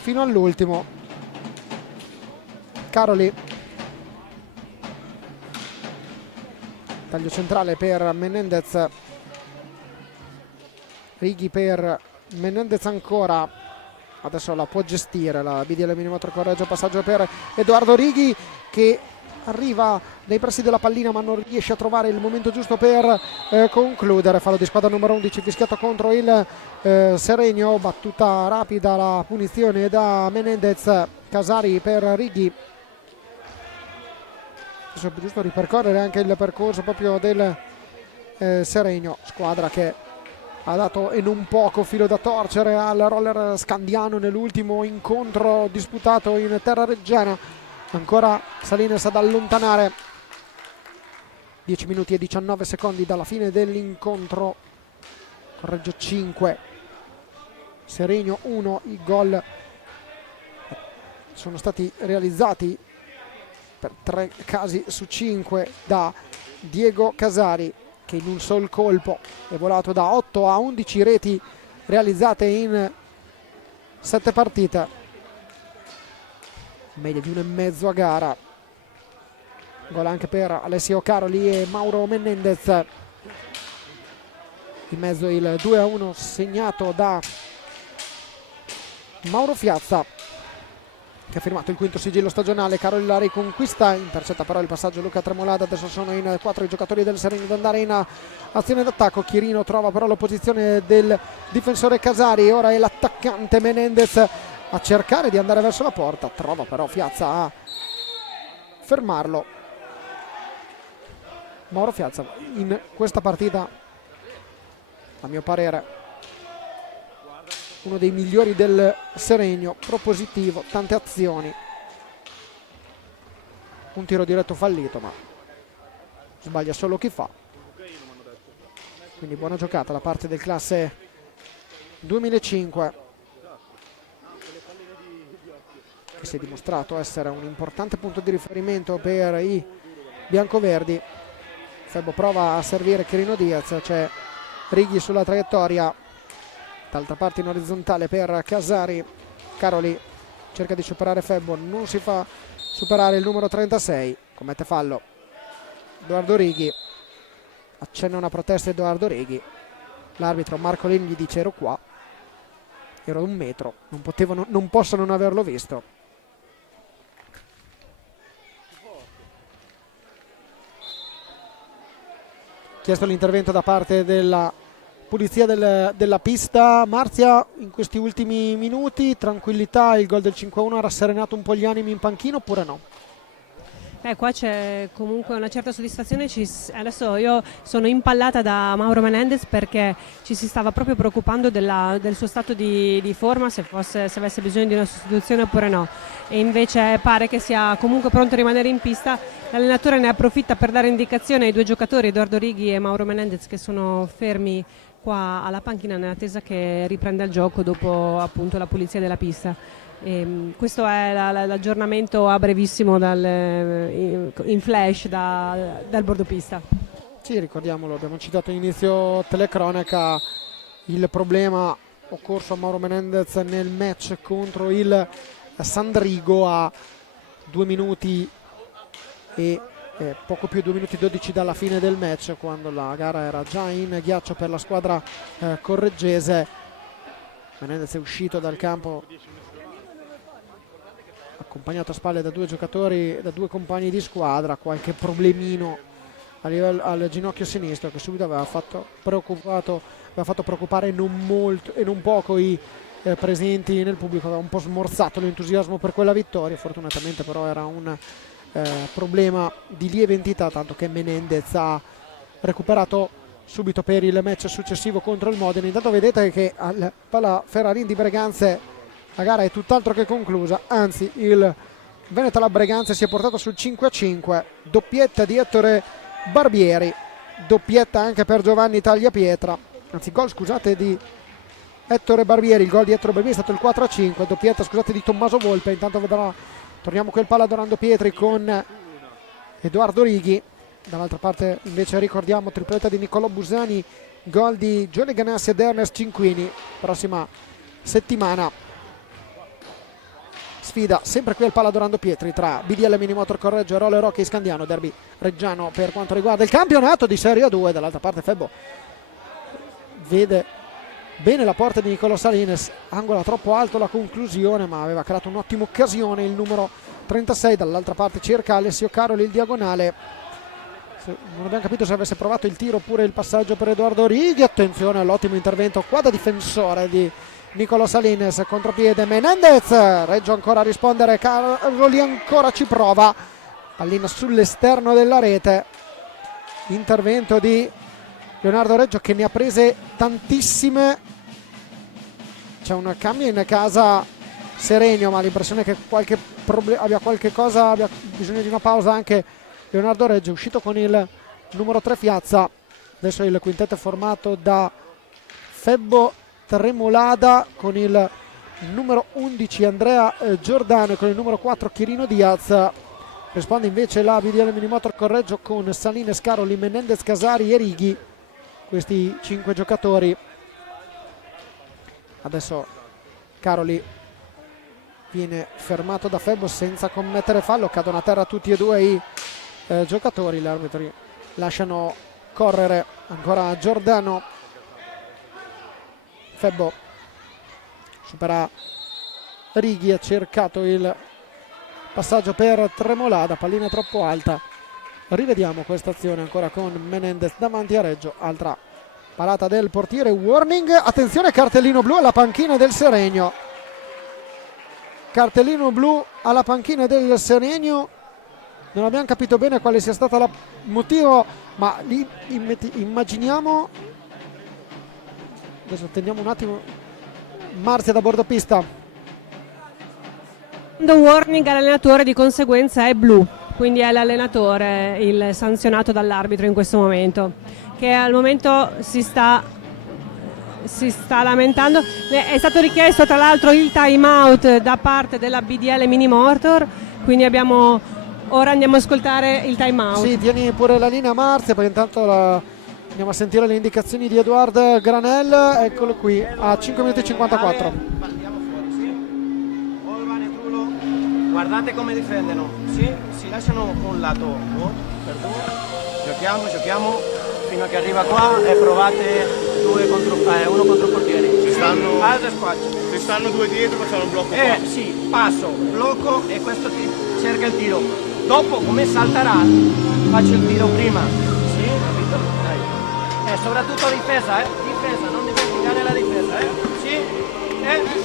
fino all'ultimo. Caroli, taglio centrale per Menendez, Righi per Menendez ancora, adesso la può gestire la BDL Minimotor Correggio. Passaggio per Edoardo Righi che arriva nei pressi della pallina ma non riesce a trovare il momento giusto per concludere. Fallo di squadra numero 11 fischiato contro il Seregno. Battuta rapida, la punizione da Menendez. Casari per Righi. Adesso è giusto ripercorrere anche il percorso proprio del Seregno, squadra che ha dato e non poco filo da torcere al roller scandiano nell'ultimo incontro disputato in terra reggiana. Ancora Salines ad allontanare. 10 minuti e 19 secondi dalla fine dell'incontro. Correggio 5, Seregno 1. I gol sono stati realizzati per 3 casi su 5 da Diego Casari, che in un sol colpo è volato da 8 a 11 reti realizzate in 7 partite, media di 1,5 a gara. Gol anche per Alessio Caroli e Mauro Menendez. In mezzo il 2-1 segnato da Mauro Fiazza, che ha firmato il quinto sigillo stagionale. Caroli la riconquista, intercetta però il passaggio Luca Tremolada. Adesso sono in 4 i giocatori del Seregno ad andare in azione d'attacco. Chirino trova però l'opposizione del difensore Casari. Ora è l'attaccante Menendez a cercare di andare verso la porta, trova però Fiazza a fermarlo. Mauro Fiazza in questa partita, a mio parere, uno dei migliori del Seregno, propositivo, tante azioni, un tiro diretto fallito ma sbaglia solo chi fa, quindi buona giocata da parte del classe 2005, che si è dimostrato essere un importante punto di riferimento per i biancoverdi. Febbo prova a servire Chirino Diaz, c'è Righi sulla traiettoria, d'altra parte in orizzontale per Casari. Caroli cerca di superare Febbo, non si fa superare il numero 36, commette fallo Edoardo Righi, accenna una protesta Edoardo Righi, l'arbitro Marco Lini gli dice ero qua, ero a 1 metro, non posso non averlo visto. Chiesto l'intervento da parte della pulizia della pista. Marzia, in questi ultimi minuti, tranquillità, il gol del 5-1 ha rasserenato un po' gli animi in panchina oppure no? Qua c'è comunque una certa soddisfazione. Adesso io sono impallata da Mauro Menendez perché ci si stava proprio preoccupando del suo stato di forma, se avesse bisogno di una sostituzione oppure no, e invece pare che sia comunque pronto a rimanere in pista. L'allenatore ne approfitta per dare indicazione ai 2 giocatori, Edoardo Righi e Mauro Menendez, che sono fermi qua alla panchina nell'attesa che riprenda il gioco dopo appunto la pulizia della pista. Questo è l'aggiornamento a brevissimo in flash dal bordopista. Sì, ricordiamolo, abbiamo citato inizio telecronaca il problema occorso a Mauro Menendez nel match contro il Sandrigo a 2 minuti e poco più 2 minuti 12 dalla fine del match, quando la gara era già in ghiaccio per la squadra correggese. Menendez è uscito dal campo accompagnato a spalle da 2 giocatori, da 2 compagni di squadra, qualche problemino a livello, al ginocchio sinistro, che subito aveva fatto preoccupare non molto e non poco i presenti nel pubblico. Aveva un po' smorzato l'entusiasmo per quella vittoria, fortunatamente però era un problema di lieve entità, tanto che Menendez ha recuperato subito per il match successivo contro il Modena. Intanto vedete che al Pala Ferrarin di Breganze la gara è tutt'altro che conclusa, anzi il Veneto alla Breganze si è portato sul 5-5, doppietta di Ettore Barbieri, doppietta anche per Giovanni Tagliapietra, anzi gol scusate di Ettore Barbieri, il gol di Ettore Barbieri è stato il 4-5, doppietta scusate di Tommaso Volpe. Intanto torniamo qui al Pala Dorando Pietri con Edoardo Righi, dall'altra parte invece ricordiamo tripletta di Niccolò Busani, gol di Giovanni Ganassi ed Ernest Cinquini. Prossima settimana sfida sempre qui al Pala Dorando Pietri tra BDL Minimotor Correggio e Roller Hockey Scandiano, derby reggiano per quanto riguarda il campionato di Serie A2. Dall'altra parte Febbo vede bene la porta di Niccolò Salines, angola troppo alto la conclusione, ma aveva creato un'ottima occasione il numero 36. Dall'altra parte cerca Alessio Caroli il diagonale, non abbiamo capito se avesse provato il tiro oppure il passaggio per Edoardo Righi. Attenzione all'ottimo intervento qua da difensore di Niccolò Salines, contropiede Menendez, Reggio ancora a rispondere, Caroli ancora ci prova, pallina sull'esterno della rete, intervento di Leonardo Reggio che ne ha prese tantissime. C'è un cambio in casa Serenio, ma l'impressione è che abbia qualche cosa, abbia bisogno di una pausa anche Leonardo Reggio, uscito con il numero 3 Fiazza. Adesso il quintetto è formato da Febbo Tremolada con il numero 11 Andrea Giordano e con il numero 4 Chirino Diaz. Risponde invece la BDL Minimotor Correggio con Salines, Caroli, Menendez, Casari e Righi, questi 5 giocatori. Adesso Caroli viene fermato da Febbo senza commettere fallo, cadono a terra tutti e due i giocatori, gli arbitri lasciano correre ancora Giordano. Febbo supera Righi, ha cercato il passaggio per Tremolada, pallina troppo alta. Rivediamo questa azione ancora con Menendez davanti a Reggio, altra parata del portiere, warning, attenzione, cartellino blu alla panchina del Serenio, cartellino blu alla panchina del Serenio. Non abbiamo capito bene quale sia stato il motivo, ma lì immaginiamo, adesso attendiamo un attimo, Marzia da bordo pista. The warning all'allenatore di conseguenza è blu, quindi è l'allenatore il sanzionato dall'arbitro in questo momento, che al momento si sta lamentando. È stato richiesto tra l'altro il time out da parte della BDL Minimotor, quindi ora andiamo ad ascoltare il time out. Sì, tieni pure la linea Marzia, poi intanto andiamo a sentire le indicazioni di Edoardo Granel. Eccolo qui a 5 minuti e 54. Andiamo fuori, sì. Olvan e Trulo, guardate come difendono, sì, si lasciano un lato per due, giochiamo fino a che arriva qua e provate uno contro portiere. Se stanno, alza e squaccia. se stanno due dietro facciamo un blocco qua. Sì, passo, blocco e questo cerca il tiro. Dopo come salterà faccio il tiro prima. Sì, capito? Dai. E soprattutto difesa, difesa, non dimenticare la difesa, Sì, dai.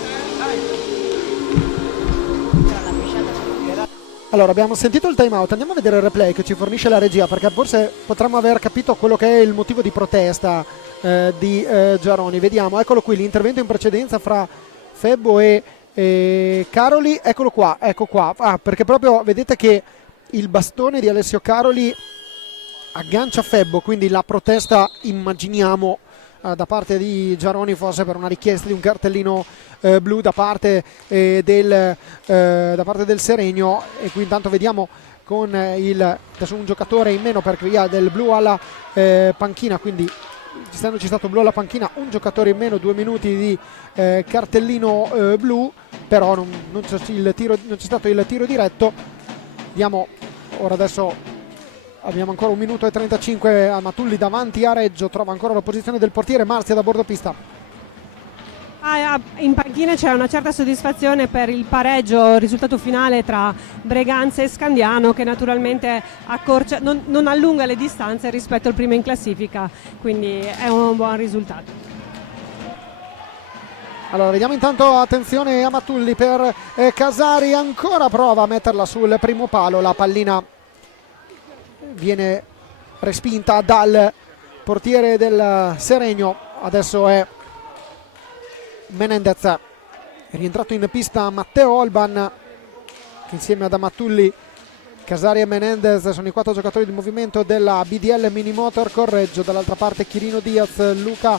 Allora, abbiamo sentito il time out, andiamo a vedere il replay che ci fornisce la regia, perché forse potremmo aver capito quello che è il motivo di protesta di Giaroni. Vediamo, eccolo qui l'intervento in precedenza fra Febbo e Caroli, eccolo qua, ecco qua. Perché proprio vedete che il bastone di Alessio Caroli aggancia Febbo, quindi la protesta immaginiamo da parte di Giaroni fosse per una richiesta di un cartellino blu da parte del Serenio. E qui intanto vediamo con adesso un giocatore in meno per via del blu alla panchina, quindi essendoci stato blu alla panchina, un giocatore in meno, 2 minuti di cartellino blu, però non c'è stato il tiro diretto. Vediamo ora, adesso abbiamo ancora 1 minuto e 35 a Matulli davanti a Reggio, trova ancora la posizione del portiere Marzia da bordo pista. In panchina c'è una certa soddisfazione per il pareggio, il risultato finale tra Breganze e Scandiano, che naturalmente non allunga le distanze rispetto al primo in classifica, quindi è un buon risultato. Allora vediamo intanto, attenzione a Matulli per Casari, ancora prova a metterla sul primo palo, la pallina viene respinta dal portiere del Seregno. Adesso è Menendez, è rientrato in pista Matteo Olban, che insieme ad Amatulli, Casari e Menendez sono i 4 giocatori di movimento della BDL Minimotor Correggio. Dall'altra parte Chirino Diaz, Luca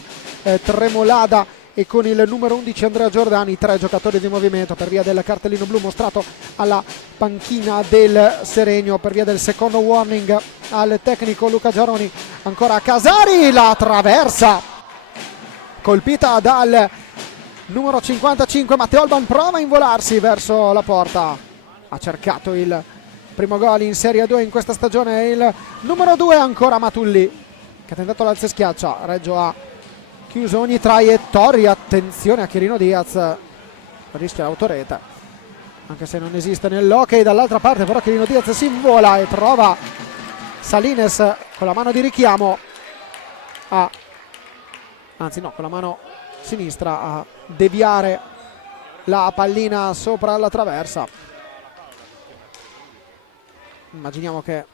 Tremolada e con il numero 11 Andrea Giordani, 3 giocatori di movimento per via del cartellino blu mostrato alla panchina del Seregno, per via del secondo warning al tecnico Luca Giaroni. Ancora Casari, la traversa colpita dal numero 55 Matteo Olban, prova a involarsi verso la porta, ha cercato il primo gol in Serie 2 in questa stagione. Il numero 2 ancora Matulli, che ha tentato l'alza e schiaccia. Reggio ha chiuso ogni traiettoria, attenzione a Chirino Diaz, rischia l'autorete anche se non esiste nell'hockey. Dall'altra parte però Chirino Diaz si invola e trova Salines con la mano di richiamo con la mano sinistra a deviare la pallina sopra la traversa. Immaginiamo che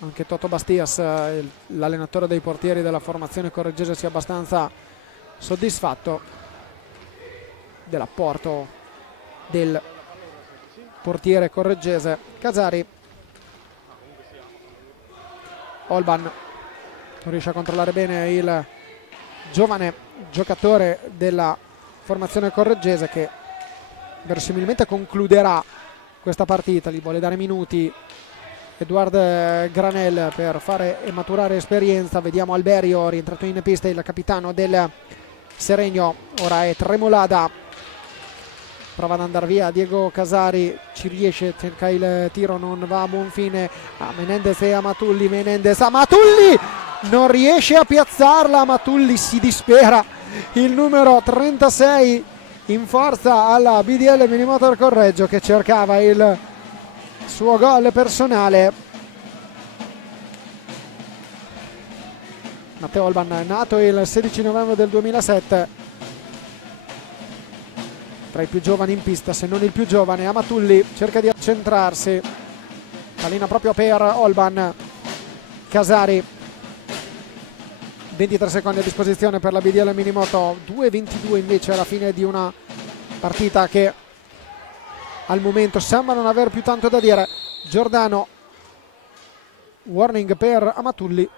anche Toto Bastias, l'allenatore dei portieri della formazione correggese, sia abbastanza soddisfatto dell'apporto del portiere correggese. Casari, Olban non riesce a controllare bene il giovane giocatore della formazione correggese, che verosimilmente concluderà questa partita. Gli vuole dare minuti Eduard Granel per fare e maturare esperienza. Vediamo Alberio, rientrato in pista il capitano del Seregno. Ora è Tremolada, prova ad andare via Diego Casari, ci riesce, cerca il tiro, non va a buon fine. Menendez e Amatulli, Menendez, Amatulli non riesce a piazzarla, Amatulli si dispera, il numero 36 in forza alla BDL Minimotor Correggio, che cercava il suo gol personale. Matteo Olban è nato il 16 novembre del 2007, tra i più giovani in pista, se non il più giovane. Amatulli cerca di accentrarsi, pallina proprio per Olban. Casari, 23 secondi a disposizione per la BDL Minimoto, 2:22 invece alla fine di una partita che al momento sembra non aver più tanto da dire. Giordano, warning per Amatulli,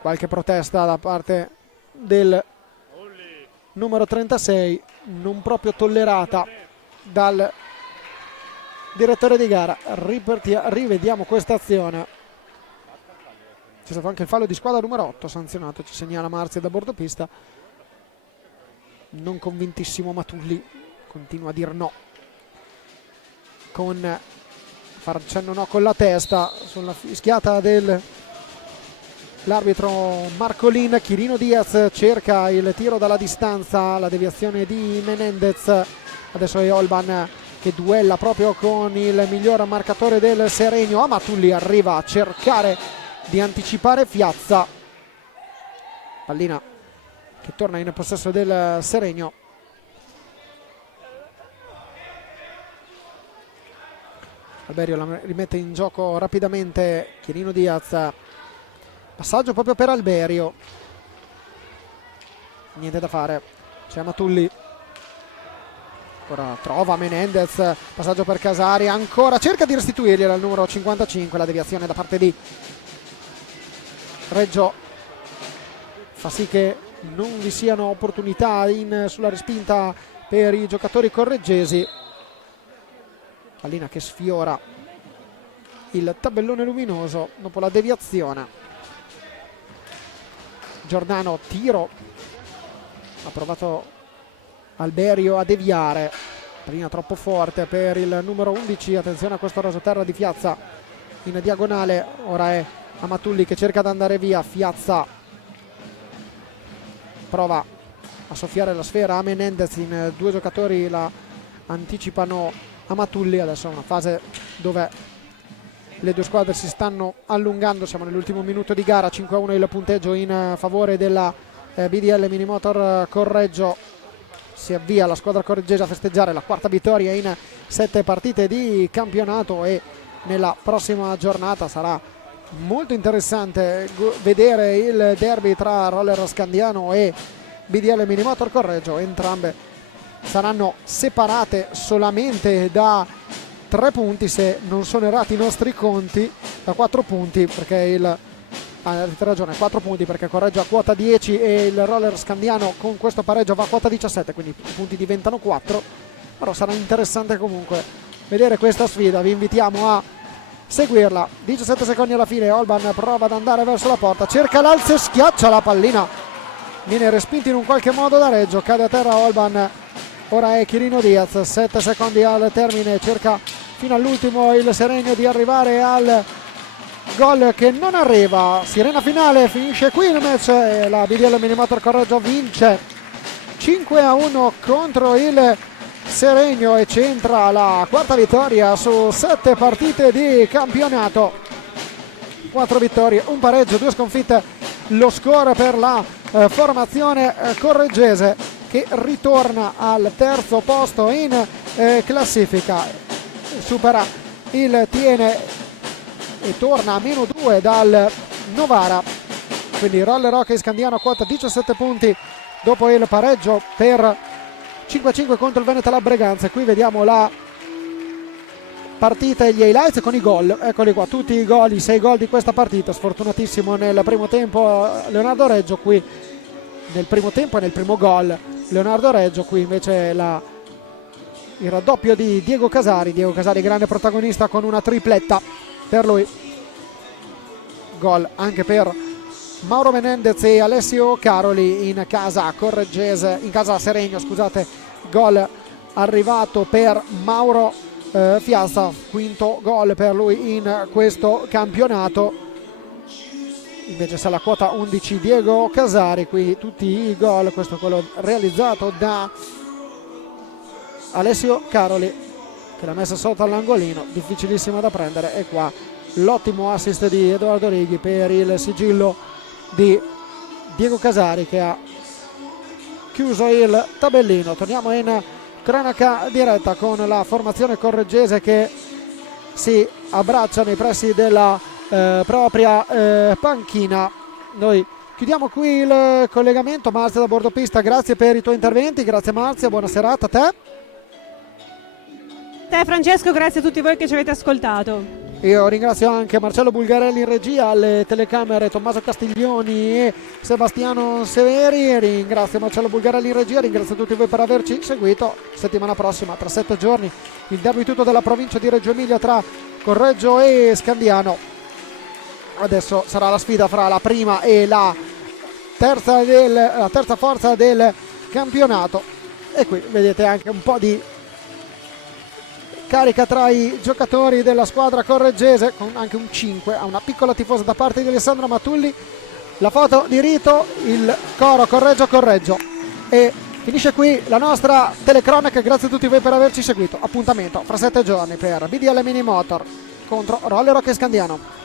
qualche protesta da parte del numero 36, non proprio tollerata dal direttore di gara. Rivediamo questa azione. C'è stato anche il fallo di squadra numero 8 sanzionato, ci segnala Marzia da bordo pista. Non convintissimo Matulli, continua a dir no, con far cenno no con la testa sulla fischiata dell'arbitro Marcolin. Chirino Diaz cerca il tiro dalla distanza, la deviazione di Menendez. Adesso è Olban che duella proprio con il miglior marcatore del Seregno. Amatulli arriva a cercare di anticipare Fiazza, pallina che torna in possesso del Seregno. Alberio la rimette in gioco rapidamente Chirino Diaz, passaggio proprio per Alberio, niente da fare, c'è Amatulli, ora trova Menendez, passaggio per Casari, ancora cerca di restituirgli al numero 55, la deviazione da parte di Reggio fa sì che non vi siano opportunità sulla respinta per i giocatori correggesi. Pallina che sfiora il tabellone luminoso dopo la deviazione. Giordano, tiro, ha provato Alberio a deviare, prima troppo forte per il numero 11, attenzione a questo rasoterra di Fiazza in diagonale, ora è Amatulli che cerca di andare via, Fiazza prova a soffiare la sfera a Menendez, in due giocatori la anticipano Amatulli, adesso è una fase dove le due squadre si stanno allungando, siamo nell'ultimo minuto di gara, 5-1 il punteggio in favore della BDL Minimotor Correggio. Si avvia la squadra correggese a festeggiare la quarta vittoria in 7 partite di campionato e nella prossima giornata sarà molto interessante vedere il derby tra Roller Scandiano e BDL Minimotor Correggio. Entrambe saranno separate solamente da 3 punti, se non sono errati i nostri conti, da 4 punti, perché avete ragione, 4 punti perché Correggio ha quota 10 e il Roller Scandiano con questo pareggio va a quota 17, quindi i punti diventano 4. Però sarà interessante comunque vedere questa sfida, vi invitiamo a seguirla. 17 secondi alla fine, Olban prova ad andare verso la porta, cerca l'alzo e schiaccia la pallina, viene respinto in un qualche modo da Reggio, cade a terra Olban, ora è Chirino Diaz, 7 secondi al termine, cerca fino all'ultimo il Seregno di arrivare al gol che non arriva. Sirena finale, finisce qui il match e la BDL Minimotor Correggio vince 5-1 contro il Seregno e centra la quarta vittoria su 7 partite di campionato. 4 vittorie, un pareggio, 2 sconfitte lo score per la formazione correggese, che ritorna al terzo posto in classifica, supera il Tiene e torna a -2 dal Novara, quindi Roller Hockey Scandiano quota 17 punti dopo il pareggio per 5-5 contro il Veneta Breganze. Qui vediamo la partita e gli highlights con i gol, eccoli qua, tutti i gol, i 6 gol di questa partita. Sfortunatissimo nel primo tempo Leonardo Reggio, qui nel primo tempo e nel primo gol Leonardo Reggio, qui invece il raddoppio di Diego Casari grande protagonista con una tripletta per lui. Gol anche per Mauro Menendez e Alessio Caroli in casa correggese, in casa Seregno, scusate. Gol arrivato per Mauro Fiazza, quinto gol per lui in questo campionato. Invece se la quota 11 Diego Casari, qui tutti i gol, questo è quello realizzato da Alessio Caroli che l'ha messa sotto all'angolino, difficilissima da prendere, e qua l'ottimo assist di Edoardo Righi per il sigillo di Diego Casari che ha chiuso il tabellino. Torniamo in cronaca diretta con la formazione correggese che si abbraccia nei pressi della propria panchina. Noi chiudiamo qui il collegamento. Marzia da bordo pista, grazie per i tuoi interventi. Grazie Marzia, buona serata a te. Francesco, grazie a tutti voi che ci avete ascoltato. Io ringrazio anche Marcello Bulgarelli in regia, alle telecamere Tommaso Castiglioni e Sebastiano Severi. Ringrazio Marcello Bulgarelli in regia, ringrazio tutti voi per averci seguito. Settimana prossima, tra 7 giorni, il derby tutto della provincia di Reggio Emilia tra Correggio e Scandiano. Adesso sarà la sfida fra la prima e la terza forza del campionato, e qui vedete anche un po' di carica tra i giocatori della squadra correggese, con anche un 5 a una piccola tifosa da parte di Alessandro Matulli. La foto di rito, il coro Correggio. E finisce qui la nostra telecronaca, grazie a tutti voi per averci seguito. Appuntamento fra 7 giorni per BDL Minimotor contro Roller Hockey Scandiano.